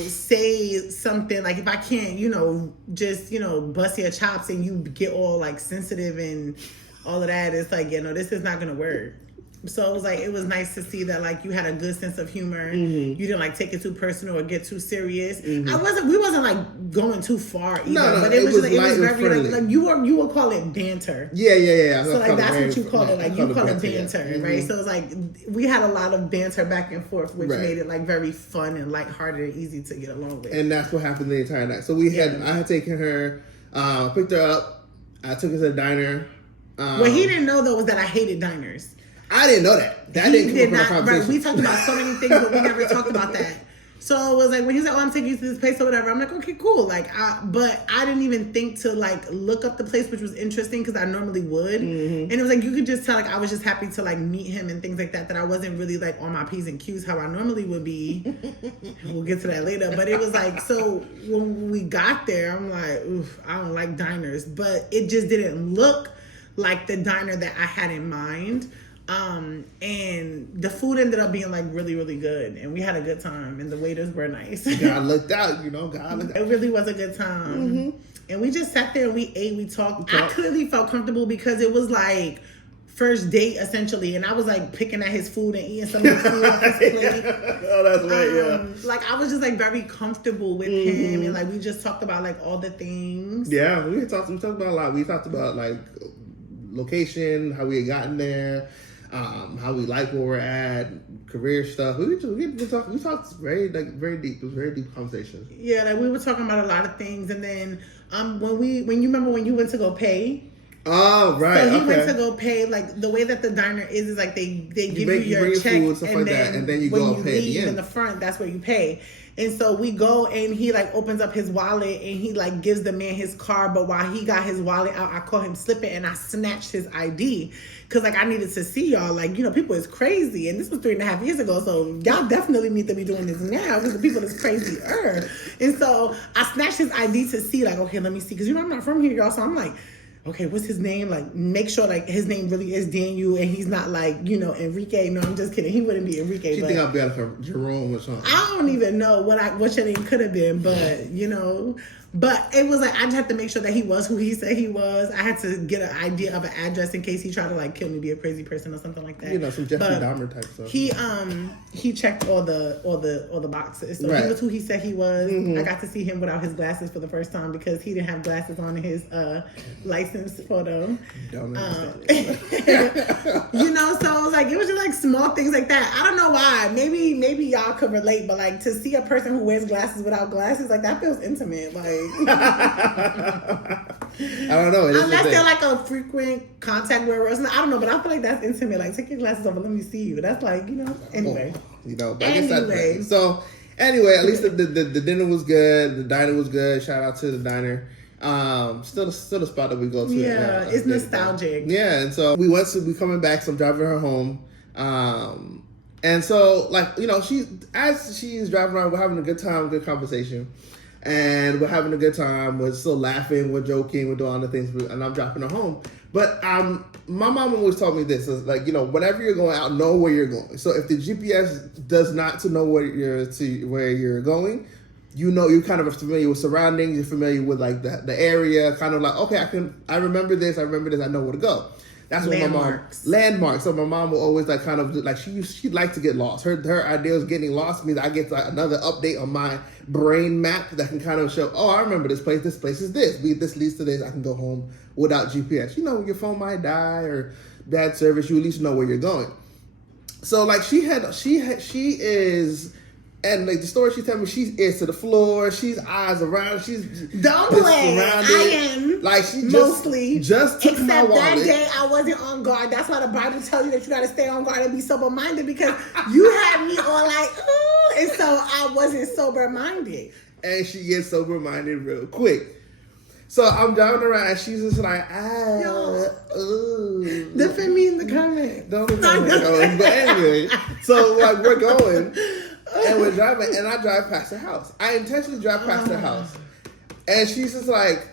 say something, like if I can't, just, bust your chops and you get all like sensitive and all of that, it's like, this is not going to work. So it was nice to see that like you had a good sense of humor. You didn't like take it too personal or get too serious. We wasn't like going too far either. No, but it was very friendly. like you would call it banter. Yeah. So like that's what you call it. Like you call it banter, yeah. right? So it's like we had a lot of banter back and forth, which made it like very fun and lighthearted and easy to get along with. And that's what happened the entire night. So I had taken her, picked her up. I took her to the diner. What he didn't know though was that I hated diners. I didn't know that. That didn't come up in our conversation. Right, we talked about so many things, but we never talked about that. So it was like when he said, I'm taking you to this place or whatever, I'm like, okay, cool. But I didn't even think to like look up the place, which was interesting because I normally would. And it was like, you could just tell, like, I was just happy to like meet him and things like that I wasn't really like on my P's and Q's how I normally would be. We'll get to that later. But it was like, so when we got there, I'm like, oof, I don't like diners. But it just didn't look like the diner that I had in mind. And the food ended up being like really, really good, and we had a good time, and the waiters were nice. God looked out, It really was a good time, and we just sat there and we ate, we talked. I clearly felt comfortable because it was like first date essentially, and I was like picking at his food and eating some of his food off his plate. Oh, that's right, Like I was just like very comfortable with him, and like we just talked about like all the things. Yeah, we talked about a lot. We talked about like location, how we had gotten there. How we like where we're at, career stuff. We talked very deep. It was very deep conversation. Yeah, like we were talking about a lot of things, and then when you remember when you went to go pay. Oh right. So he went to go pay. Like the way that the diner is like they give you your check, food, stuff like that, and then you go and pay at the end. In the front, that's where you pay. And so we go and he like opens up his wallet and he like gives the man his card. But while he got his wallet out, I caught him slipping and I snatched his ID. Cause like I needed to see y'all. Like, people is crazy. And this was 3.5 years ago. So y'all definitely need to be doing this now because the people is crazier. And so I snatched his ID to see like, okay, let me see. Cause I'm not from here, y'all. So I'm like, okay, what's his name? Like, make sure like his name really is Daniel and he's not like, Enrique. No, I'm just kidding. He wouldn't be Enrique. You think I'll be like a Jerome or something? I don't even know what your name could have been, but But it was like I just had to make sure that he was who he said he was. I had to get an idea of an address in case he tried to like kill me, be a crazy person or something like that. Some Jeffrey Dahmer type stuff. He checked all the boxes. So right. He was who he said he was. I got to see him without his glasses for the first time because he didn't have glasses on in his license photo. Don't So it was like it was just like small things like that. I don't know why. Maybe y'all could relate, but like to see a person who wears glasses without glasses, like that feels intimate. Like I don't know. Unless they're like a frequent contact wearer or something. I don't know, but I feel like that's intimate. Like, take your glasses off and let me see you. That's like, anyway. But I guess that's so. Anyway, at least the dinner was good. The diner was good. Shout out to the diner. Still the spot that we go to. Yeah, it's nostalgic. Yeah, and so we coming back. So I'm driving her home. And so like as she's driving around, we're having a good time, good conversation. And we're having a good time. We're still laughing. We're joking. We're doing all the things. And I'm dropping her home. But my mom always told me this. Is like, whenever you're going out, know where you're going. So if the GPS does not to know where you're going, you're kind of familiar with surroundings. You're familiar with like the area. Kind of like, okay, I remember this. I know where to go. That's what landmarks. So my mom will always like kind of like she'd like to get lost. Her idea of getting lost means I get like another update on my brain map that can kind of show, oh, I remember this place. This place is this. This leads to this. I can go home without GPS. Your phone might die or bad service. You at least know where you're going. So like she is. And like the story she told me, she's ears to the floor, she's eyes around, she's don't play. I am like she mostly just took except my wallet. That day I wasn't on guard. That's why the Bible tells you that you got to stay on guard and be sober minded because you had me on like, ooh, and so I wasn't sober minded. And she gets sober-minded real quick. So I'm driving around and she's just like, Defend me in the comment. Don't defend me. But anyway, so like we're going and we're driving and I drive past her house. I intentionally drive past her house. And she's just like,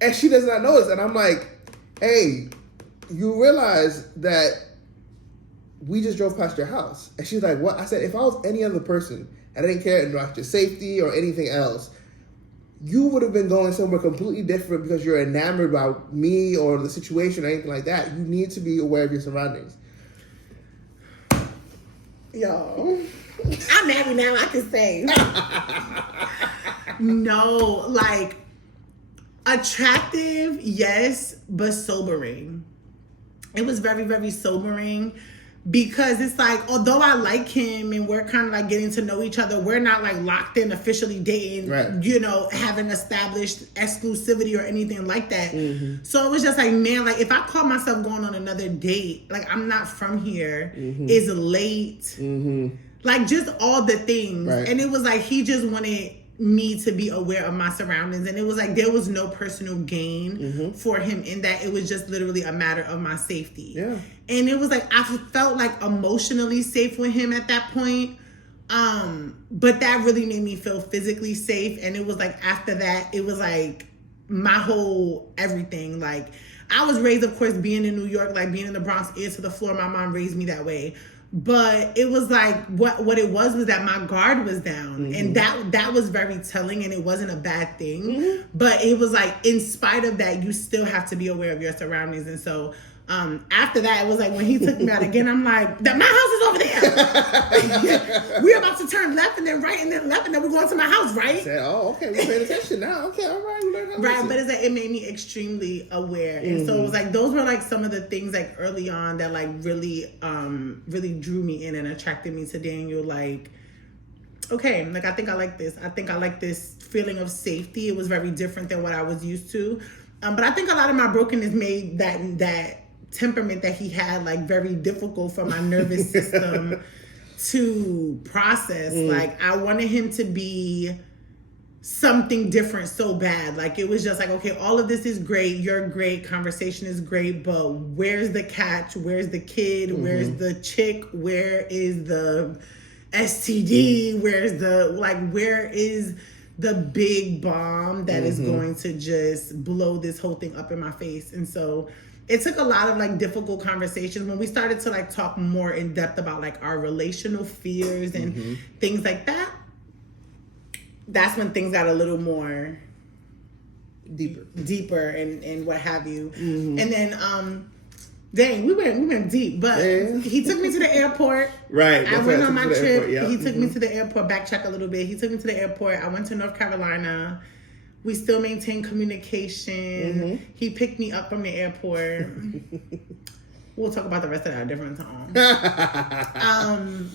and she does not notice. And I'm like, hey, you realize that we just drove past your house. And she's like, what? I said, if I was any other person, and I didn't care about your safety or anything else, you would have been going somewhere completely different because you're enamored about me or the situation or anything like that. You need to be aware of your surroundings. Yo, I'm married now, I can say. No, like, attractive, yes, but sobering. It was very, very sobering. Because it's like, although I like him and we're kind of like getting to know each other, we're not like locked in, officially dating, right. You know, having established exclusivity or anything like that. Mm-hmm. So it was just like, man, like if I caught myself going on another date, like I'm not from here, it's late, like just all the things. Right. And it was like, he just wanted me to be aware of my surroundings, and it was like there was no personal gain for him in that. It was just literally a matter of my safety. Yeah. And it was like I felt like emotionally safe with him at that point, but that really made me feel physically safe. And it was like after that, it was like my whole everything. Like I was raised, of course, being in New York, like being in the Bronx, ear to the floor. My mom raised me that way. But it was like what it was that my guard was down, and that was very telling, and it wasn't a bad thing. But it was like, in spite of that, you still have to be aware of your surroundings. And so after that, it was like when he took me out again, I'm like, my house is over there. We're about to turn left and then right and then left and then we're going to my house, right? I said, oh, okay, we're paying attention now. Okay, all right, we learned how to listen. But it's like it made me extremely aware. And so it was like those were like some of the things like early on that like really drew me in and attracted me to Daniel. Like, okay, like I think I like this. I think I like this feeling of safety. It was very different than what I was used to. But I think a lot of my brokenness made that temperament that he had like very difficult for my nervous system to process. Like I wanted him to be something different so bad. Like it was just like, okay, all of this is great, you're great, conversation is great, but where's the catch? Where's the kid? Where's the chick? Where is the STD? Where is the big bomb that is going to just blow this whole thing up in my face? And so it took a lot of like difficult conversations when we started to like talk more in depth about like our relational fears and things like that. That's when things got a little more deeper and what have you. And then dang, we went deep, but he took me to the airport. Right. I went on my trip. He took me to the airport, backtrack a little bit. He took me to the airport. I went to North Carolina. We still maintain communication. He picked me up from the airport. We'll talk about the rest of that at a different time.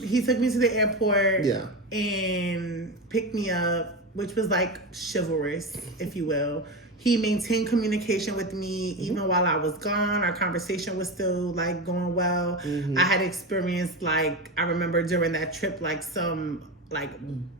He took me to the airport and picked me up, which was like chivalrous, if you will. He maintained communication with me even while I was gone. Our conversation was still like going well. I had experienced like, I remember during that trip, like some like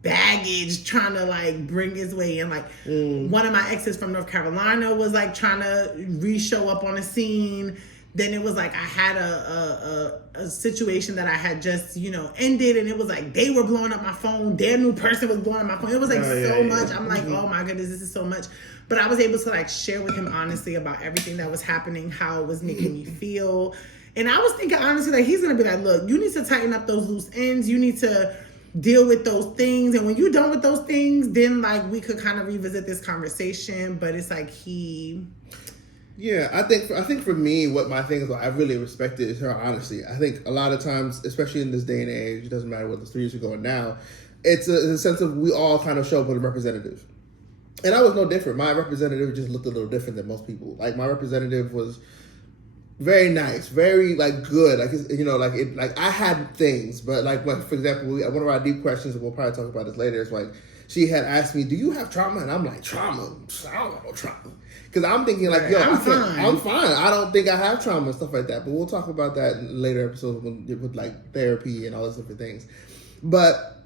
baggage trying to like bring his way in. Like one of my exes from North Carolina was like trying to re-show up on the scene. Then it was like I had a situation that I had just, ended, and it was like they were blowing up my phone. Their new person was blowing up my phone. It was like much. I'm like, oh my goodness, this is so much. But I was able to like share with him honestly about everything that was happening, how it was making me feel. And I was thinking honestly, like he's gonna be like, look, you need to tighten up those loose ends. You need to deal with those things. And when you're done with those things, then like we could kind of revisit this conversation. But it's like Yeah, I think for me, what my thing is, what I really respected is her honesty. I think a lot of times, especially in this day and age, it doesn't matter what the 3 years ago now, it's a sense of we all kind of show up with a representative. And I was no different. My representative just looked a little different than most people. Like my representative was very nice, very like good. Like I had things, but like for example, one of our deep questions, and we'll probably talk about this later, is like she had asked me, "Do you have trauma?" And I'm like, "Trauma? I don't have no trauma." Because I'm thinking like, yo, I'm fine. I don't think I have trauma and stuff like that. But we'll talk about that in later episodes with like therapy and all those different things. But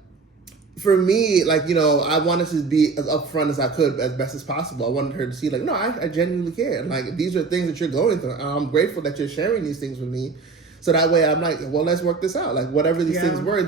for me, like, you know, I wanted to be as upfront as I could, as best as possible. I wanted her to see, like, no, I genuinely care. Like, these are things that you're going through. I'm grateful that you're sharing these things with me. So that way I'm like, well, let's work this out. Like, whatever these things were,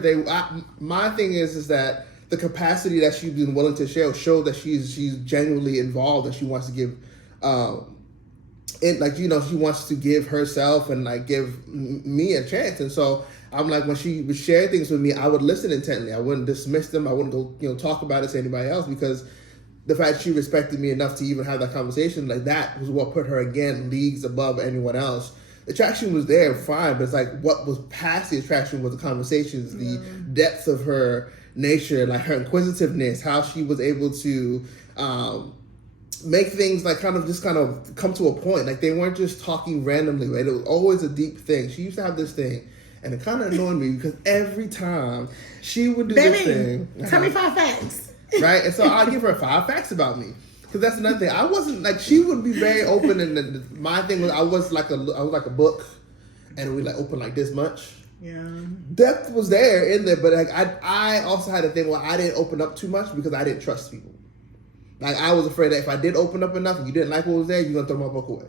my thing is that the capacity that she's been willing to share show that she's genuinely involved and she wants to give, like, you know, she wants to give herself and, like, give me a chance. And so I'm like, when she would share things with me, I would listen intently. I wouldn't dismiss them. I wouldn't go, you know, talk about it to anybody else, because the fact that she respected me enough to even have that conversation, like, that was what put her, again, leagues above anyone else. The attraction was there, fine, but it's like what was past the attraction was the conversations, the depth of her nature, like her inquisitiveness, how she was able to make things like kind of come to a point. Like, they weren't just talking randomly, right? It was always a deep thing. She used to have this thing, and it kind of annoyed me because every time she would do this thing. Tell me 5 facts. Right? And so I'd give her 5 facts about me. Because that's another thing. I wasn't, like, she would be very open, and my thing was I was like a book, and we, like, open like this much. Yeah. Depth was there in there, but, like, I also had a thing where I didn't open up too much because I didn't trust people. Like, I was afraid that if I did open up enough and you didn't like what was there, you're going to throw my book away.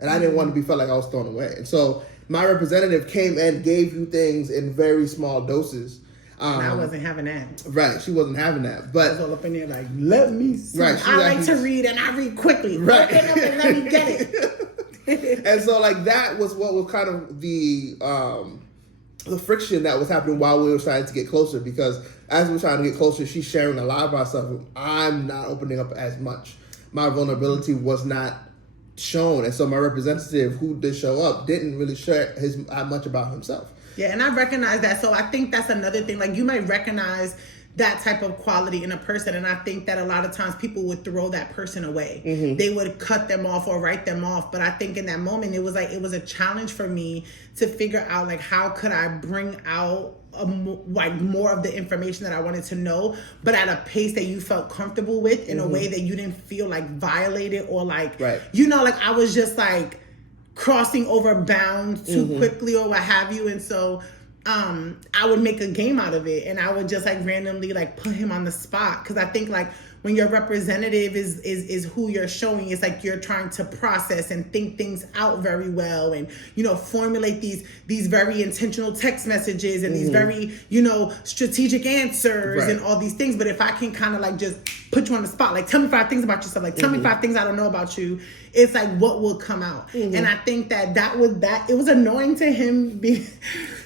And I didn't want to be felt like I was thrown away. And so my representative came and gave you things in very small doses. And I wasn't having that. Right, she wasn't having that. But I was all up in there like, let me see. Right, I like to read, and I read quickly. Right. Open up and let me get it. And so, like, that was what was kind of the friction that was happening while we were trying to get closer, because as we were trying to get closer, she's sharing a lot about stuff. I'm not opening up as much. My vulnerability was not shown. And so my representative, who did show up, didn't really share much about himself. Yeah, and I recognize that. So I think that's another thing. Like, you might recognize that type of quality in a person, and I think that a lot of times people would throw that person away. Mm-hmm. They would cut them off or write them off. But I think in that moment, it was a challenge for me to figure out, like, how could I bring out more of the information that I wanted to know, but at a pace that you felt comfortable with, in a way that you didn't feel like violated or like, you know, like I was just like crossing over bounds too quickly or what have you. And so I would make a game out of it, and I would just like randomly like put him on the spot, because I think like when your representative is who you're showing, it's like you're trying to process and think things out very well, and, you know, formulate these very intentional text messages and these very, you know, strategic answers and all these things. But if I can kind of like just put you on the spot, like, tell me 5 things about yourself, like, tell me 5 things I don't know about you, it's like what will come out. And I think that it was annoying to him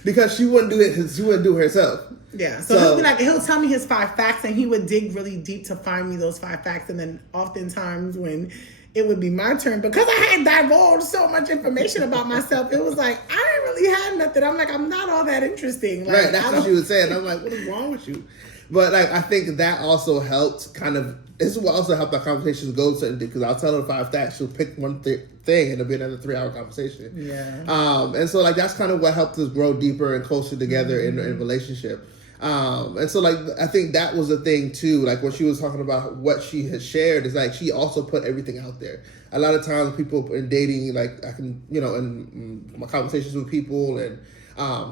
because she wouldn't do it. She wouldn't do it herself. Yeah, so he'll tell me his 5 facts, and he would dig really deep to find me those 5 facts. And then oftentimes when it would be my turn, because I had divulged so much information about myself, it was like, I didn't really have nothing. I'm like, I'm not all that interesting. Like, right, that's what she was saying. I'm like, what is wrong with you? But like, I think that also helped this is what also helped our conversations go certain, because I'll tell her 5 facts, she'll pick one thing and it'll be another 3-hour conversation. Yeah. And so like, that's kind of what helped us grow deeper and closer together in relationship. And so like, I think that was the thing too, like when she was talking about what she had shared, is like, she also put everything out there. A lot of times people in dating, like I can, you know, in my conversations with people and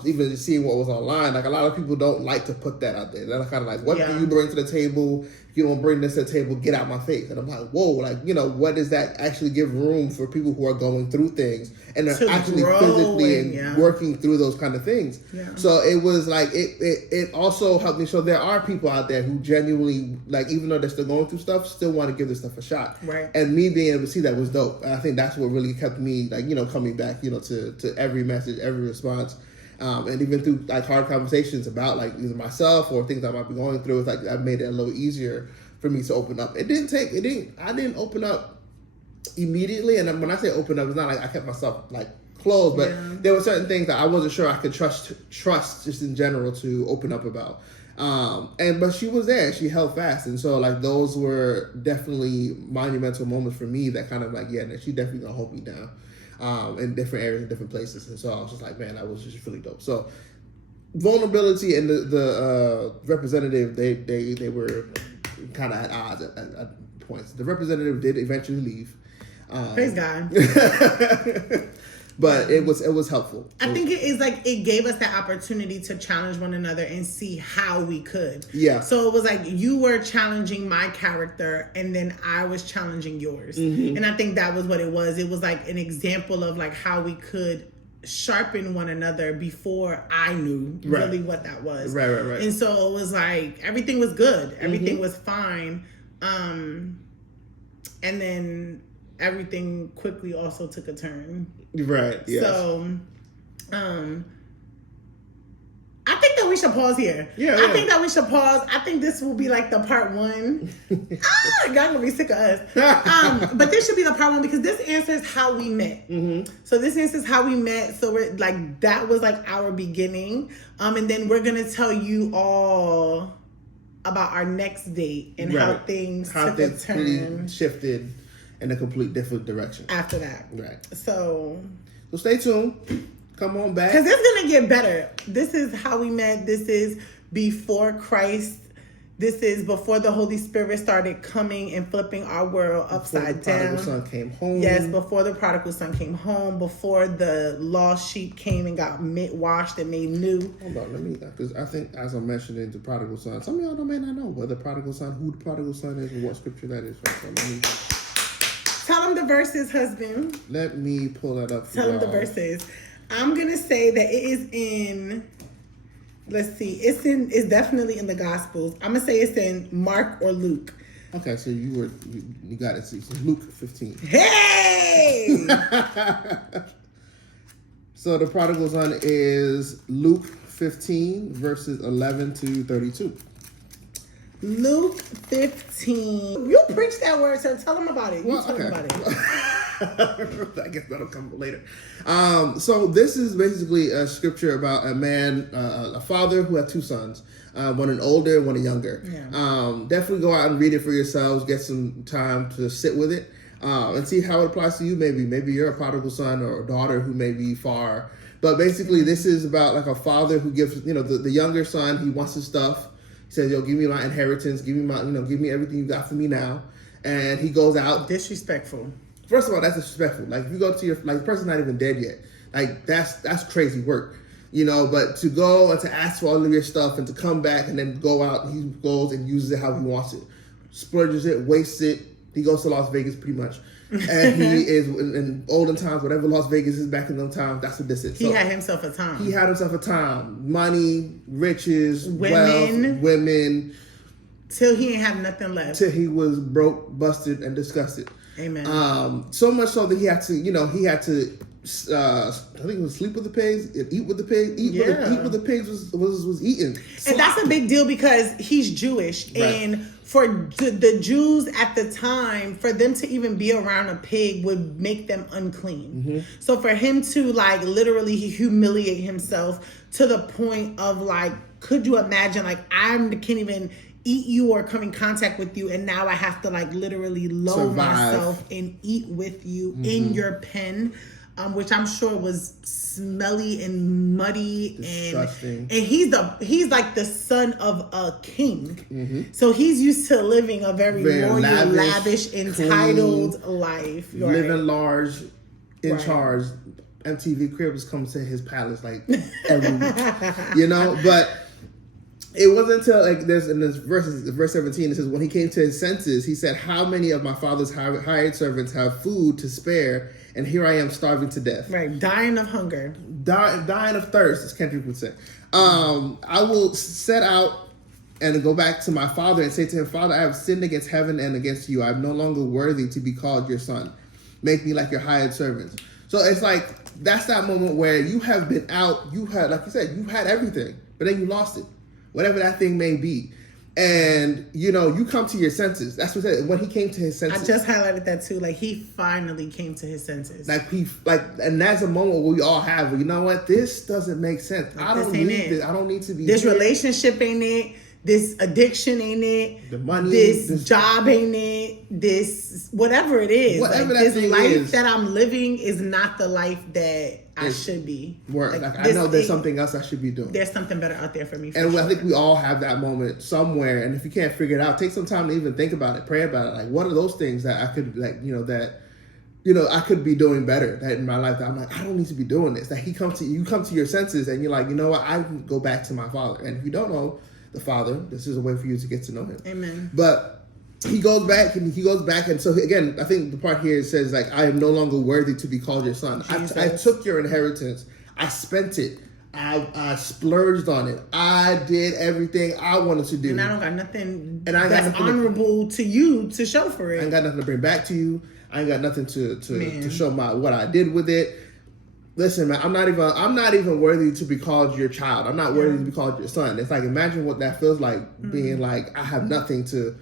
even just seeing what was online, like a lot of people don't like to put that out there. They're kind of like, what do you bring to the table? If you don't bring this to the table, get out my face. And I'm like, whoa, like, you know, what does that actually give room for people who are going through things and are actually physically and working through those kind of things? Yeah. So it was like, it also helped me show there are people out there who genuinely, like, even though they're still going through stuff, still want to give this stuff a shot. Right. And me being able to see that was dope. And I think that's what really kept me, like, you know, coming back, you know, to every message, every response. And even through like hard conversations about like either myself or things I might be going through, it's like I made it a little easier for me to open up. I didn't open up immediately. And when I say open up, it's not like I kept myself like closed, but there were certain things that I wasn't sure I could trust just in general to open up about. But she was there, she held fast. And so like, those were definitely monumental moments for me that kind of like, yeah, she definitely gonna hold me down. In different areas, in different places. And so I was just like, man, that was just really dope. So vulnerability and the representative, they were kind of at odds at points. The representative did eventually leave. Praise God. But it was helpful. I think it is like it gave us that opportunity to challenge one another and see how we could. Yeah. So it was like you were challenging my character and then I was challenging yours. Mm-hmm. And I think that was what it was. It was like an example of like how we could sharpen one another before I knew really what that was. Right. And so it was like everything was good. Everything was fine. And then everything quickly also took a turn. Right. Yes. So, I think that we should pause here. I think that we should pause. I think this will be like the part 1. Y'all gonna be sick of us. But this should be the part 1 because this answers how we met. Mm-hmm. So this answers how we met. So we're like that was like our beginning. And then we're gonna tell you all about our next date and how things took a turn, shifted in a complete different direction after that. Right. So stay tuned. Come on back. Because it's going to get better. This is how we met. This is before Christ. This is before the Holy Spirit started coming and flipping our world upside down. Before the prodigal son came home. Yes, before the prodigal son came home. Before the lost sheep came and got washed and made new. Hold on, let me, because I think as I mentioned in the prodigal son, some of y'all may not know who the prodigal son is, and what scripture that is. So let me tell them the verses, husband. Let me pull that up. Tell them the verses. I'm going to say that it is in, let's see, it's definitely in the Gospels. I'm going to say it's in Mark or Luke. Okay, so you got it. So it's Luke 15. Hey! So the prodigal son is Luke 15, verses 11 to 32. Luke 15. You preach that word, so tell them about it. You tell them about it. I guess that'll come later. So this is basically a scripture about a man, a father who had 2 sons, one an older, one a younger. Yeah. Definitely go out and read it for yourselves. Get some time to sit with it and see how it applies to you. Maybe you're a prodigal son or a daughter who may be far. But basically, this is about like a father who gives, the younger son, he wants his stuff. He says, "Yo, give me my inheritance. Give me everything you got for me now." And he goes out. Disrespectful. First of all, that's disrespectful. Like, if you go to your, like, the person's not even dead yet. Like, that's crazy work, but to go and to ask for all of your stuff and to come back and then go out, he goes and uses it how he wants it. Splurges it, wastes it. He goes to Las Vegas pretty much. And he is, in olden times, whatever Las Vegas is back in them times, that's what this is. He had himself a time. He had himself a time. Money, riches, wealth, women. Till he ain't have nothing left. Till he was broke, busted, and disgusted. Amen. So much so that he had to, I think it was sleep with the pigs, eat with the pigs, eat what the pigs was eating. And that's a big deal because he's Jewish. Right. And for the Jews at the time, for them to even be around a pig would make them unclean. Mm-hmm. So for him to like literally humiliate himself to the point of like, could you imagine like can't even eat you or come in contact with you, and now I have to like literally lower myself and eat with you in your pen, which I'm sure was smelly and muddy. Disgusting. And he's like the son of a king, so he's used to living a very royal, lavish, entitled life, living large, in charge. MTV Cribs comes to his palace like every week, but. It wasn't until like there's in this verse 17 it says, when he came to his senses, he said, "How many of my father's hired servants have food to spare, and here I am starving to death." Right, dying of hunger, dying of thirst, as Kendrick would say. I will set out and go back to my father and say to him, "Father, I have sinned against heaven and against you. I am no longer worthy to be called your son. Make me like your hired servants." So it's like that's that moment where you have been out. You had, like you said, you had everything, but then you lost it. Whatever that thing may be. And, you come to your senses. That's what it said. When he came to his senses. I just highlighted that too. Like, he finally came to his senses. And that's a moment where we all have, well, you know what? This doesn't make sense. Like, I don't need this. I don't need to be This relationship ain't it. This addiction ain't it. The money. This job ain't it. This, whatever it is. Whatever like, that this thing life is. That I'm living is not the life that I should be. I know there's something else I should be doing. There's something better out there for me. And I think we all have that moment somewhere. And if you can't figure it out, take some time to even think about it, pray about it. Like, what are those things that I could, like, that I could be doing better that in my life. That I'm like, I don't need to be doing this. That you come to your senses and you're like, you know what? I can go back to my Father. And if you don't know the Father, this is a way for you to get to know Him. Amen. But he goes back, and so again, I think the part here says like, I am no longer worthy to be called your son. I took your inheritance. I spent it. I splurged on it. I did everything I wanted to do. And I don't got nothing that's honorable to you to show for it. I ain't got nothing to bring back to you. I ain't got nothing to show what I did with it. Listen, man, I'm not even worthy to be called your child. I'm not worthy to be called your son. It's like, imagine what that feels like, being like, I have nothing to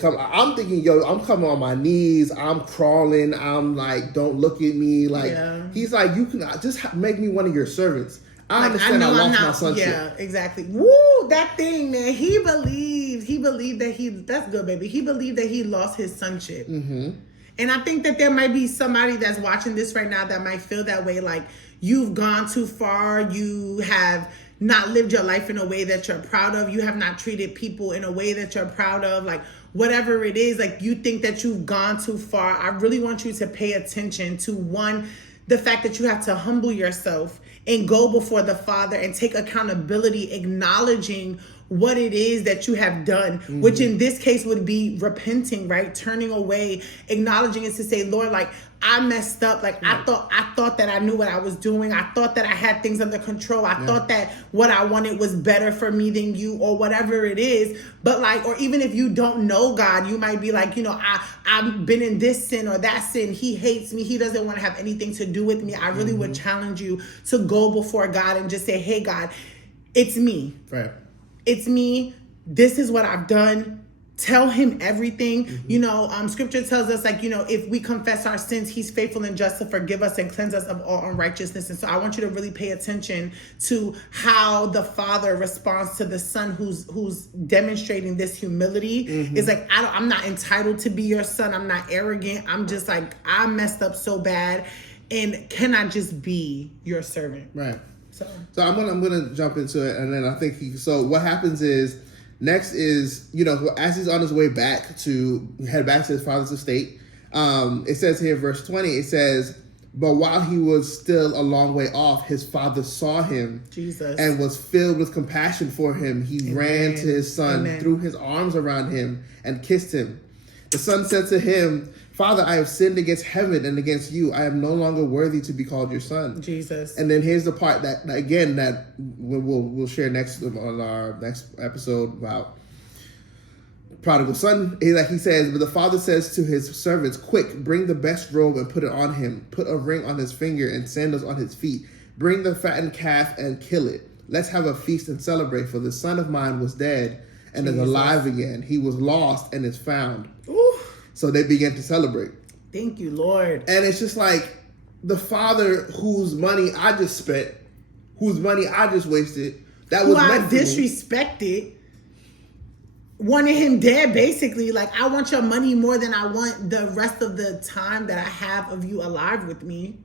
come. I'm thinking, I'm coming on my knees. I'm crawling. I'm like, don't look at me. Like, he's like, you can just make me one of your servants. I understand I lost my sonship. Yeah, exactly. Woo, that thing, man. He believed that that's good, baby. He believed that he lost his sonship. Mm-hmm. And I think that there might be somebody that's watching this right now that might feel that way. Like, you've gone too far. You have not lived your life in a way that you're proud of. You have not treated people in a way that you're proud of. Like, whatever it is, like, you think that you've gone too far. I really want you to pay attention to, one, the fact that you have to humble yourself and go before the Father and take accountability, acknowledging what it is that you have done, which in this case would be repenting, right? Turning away, acknowledging it to say, Lord, like, I messed up. Like, I thought that I knew what I was doing. I thought that I had things under control. I thought that what I wanted was better for me than you, or whatever it is. But like, or even if you don't know God, you might be like, I've been in this sin or that sin. He hates me. He doesn't want to have anything to do with me. I really would challenge you to go before God and just say, hey, God, it's me. Right. It's me. This is what I've done. Tell him everything. Scripture tells us, like, if we confess our sins, he's faithful and just to forgive us and cleanse us of all unrighteousness. And so I want you to really pay attention to how the Father responds to the Son who's demonstrating this humility. It's like, I'm not entitled to be your son. I'm not arrogant. I'm just like, I messed up so bad. And can I just be your servant? Right. So I'm gonna jump into it, and then I think so what happens is, next is, as he's on his way back to head back to his father's estate, it says here, verse 20, it says, but while he was still a long way off, his father saw him, Jesus, and was filled with compassion for him. He ran to his son, threw his arms around him, and kissed him. The son said to him, Father, I have sinned against heaven and against you. I am no longer worthy to be called your son. Jesus. And then here's the part that we'll share next on our next episode about prodigal son. He says, but the father says to his servants, quick, bring the best robe and put it on him. Put a ring on his finger and sandals on his feet. Bring the fattened calf and kill it. Let's have a feast and celebrate, for the son of mine was dead and is alive again. He was lost and is found. Ooh. So they began to celebrate. Thank you, Lord. And it's just like, the father whose money I just spent, whose money I just wasted, that was meant for me. Disrespected, wanted him dead, basically. Like, I want your money more than I want the rest of the time that I have of you alive with me.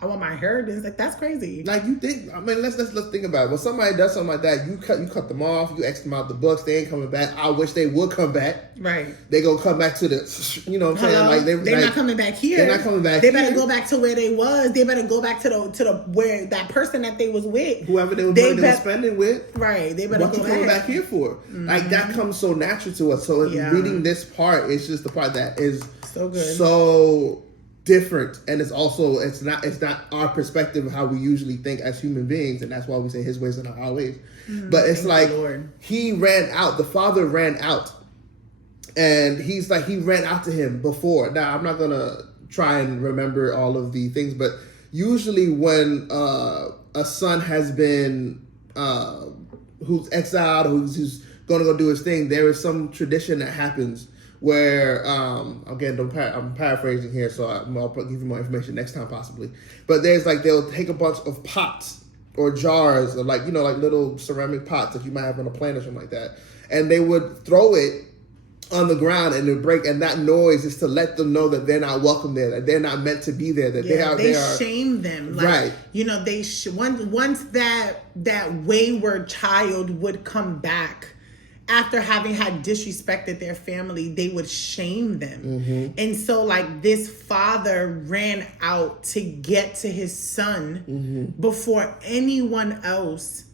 I want my inheritance. Like, that's crazy. Like, you think, let's think about it. When somebody does something like that, you cut them off, you X them out the books, they ain't coming back. I wish they would come back. Right. They gonna come back to the, you know what I'm saying? Like, they're not coming back here. They're not coming back here. They better go back to where they was. They better go back to the where that person that they was with. Whoever they were spending with. Right. They better go back. What you coming back here for? Mm-hmm. Like, that comes so natural to us. So reading this part, it's just the part that is so good. So different, and it's not our perspective of how we usually think as human beings, and that's why we say his ways are not our ways. But it's like, he ran out, the father ran out, and he's like, he ran out to him before. Now, I'm not gonna try and remember all of the things, but usually when a son has been who's exiled, who's gonna go do his thing, there is some tradition that happens where, again, I'm paraphrasing here, so I'll give you more information next time possibly. But there's like, they'll take a bunch of pots or jars of like little ceramic pots that you might have on a plane or something like that. And they would throw it on the ground and it would break. And that noise is to let them know that they're not welcome there, that they're not meant to be there, that they are. Shame them. Like, right. Once that wayward child would come back, after having had disrespected their family, they would shame them. And so like this father ran out to get to his son before anyone else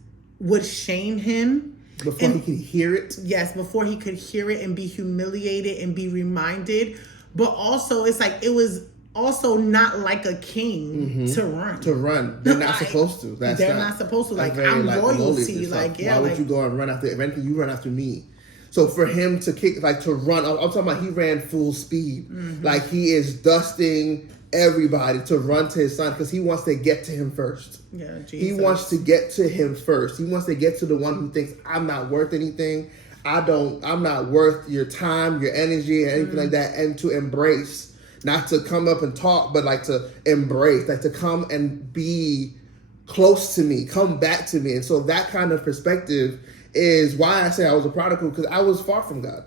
would shame him. Before he could hear it? Yes, before he could hear it and be humiliated and be reminded. But also, it's like, it was also not like a king to run. To run. They're not supposed to. They're not supposed to. Like, I'm royalty. Like, yeah. Why would you go and run after, if anything, you run after me. So for him to to run, I'm talking about he ran full speed. Like, he is dusting everybody to run to his son because he wants to get to him first. Yeah, Jesus. He wants to get to him first. He wants to get to the one who thinks, I'm not worth anything. I'm not worth your time, your energy, or anything like that. And to embrace, not to come up and talk, but like to embrace, like to come and be close to me, come back to me. And so that kind of perspective is why I say I was a prodigal, because I was far from God.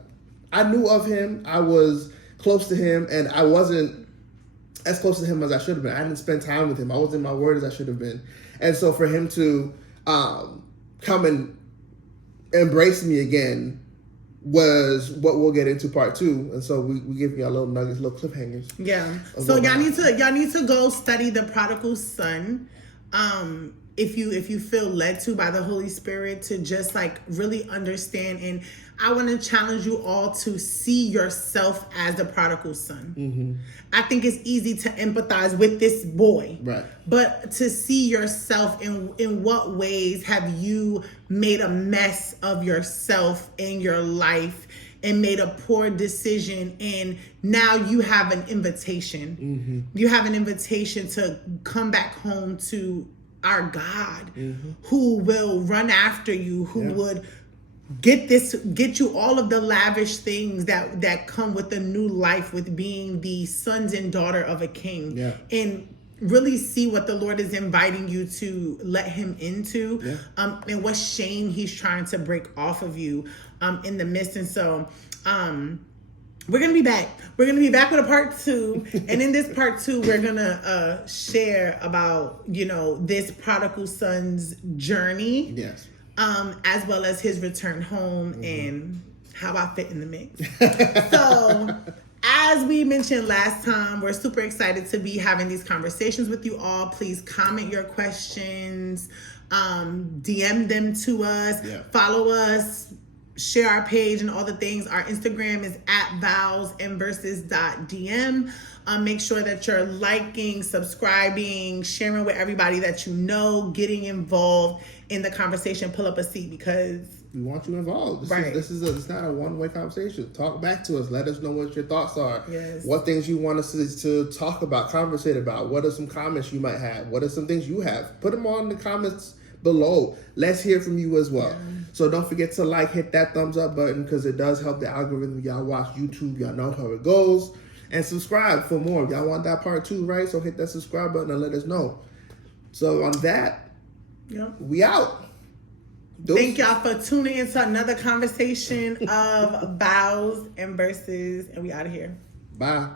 I knew of him. I was close to him, and I wasn't as close to him as I should have been. I didn't spend time with him. I wasn't in my word as I should have been. And so for him to come and embrace me again was what we'll get into part 2. And so we give y'all little nuggets, little cliffhangers. Yeah. So y'all need to go study the prodigal son. If you feel led to by the Holy Spirit, to just like really understand. And I want to challenge you all to see yourself as the prodigal son. I think it's easy to empathize with this boy, right? But to see yourself in what ways have you made a mess of yourself in your life and made a poor decision, and now you have an invitation. You have an invitation to come back home to our God, who will run after you, who would get you all of the lavish things that come with the new life, with being the sons and daughter of a king, and really see what the Lord is inviting you to let him into, and what shame he's trying to break off of you in the midst. And so we're going to be back. We're going to be back with a part 2. And in this part 2, we're going to share about, this prodigal son's journey. Yes. As well as his return home and how I fit in the mix. So, as we mentioned last time, we're super excited to be having these conversations with you all. Please comment your questions, DM them to us, follow us, share our page and all the things. Our Instagram is @vowsandverses.dm. Make sure that you're liking, subscribing, sharing with everybody that you know, getting involved in the conversation. Pull up a seat, because we want you involved. This is it's not a one-way conversation. Talk back to us. Let us know what your thoughts are. Yes. What things you want us to talk about, conversate about. What are some comments you might have? What are some things you have? Put them all in the comments below. Let's hear from you as well. So don't forget to hit that thumbs up button, because it does help the algorithm. Y'all watch YouTube, y'all know how it goes. And subscribe for more. Y'all want that part 2, right? So hit that subscribe button and let us know. So on that, we out. Thank y'all for tuning into another conversation of Vows and Verses. And we out of here. Bye.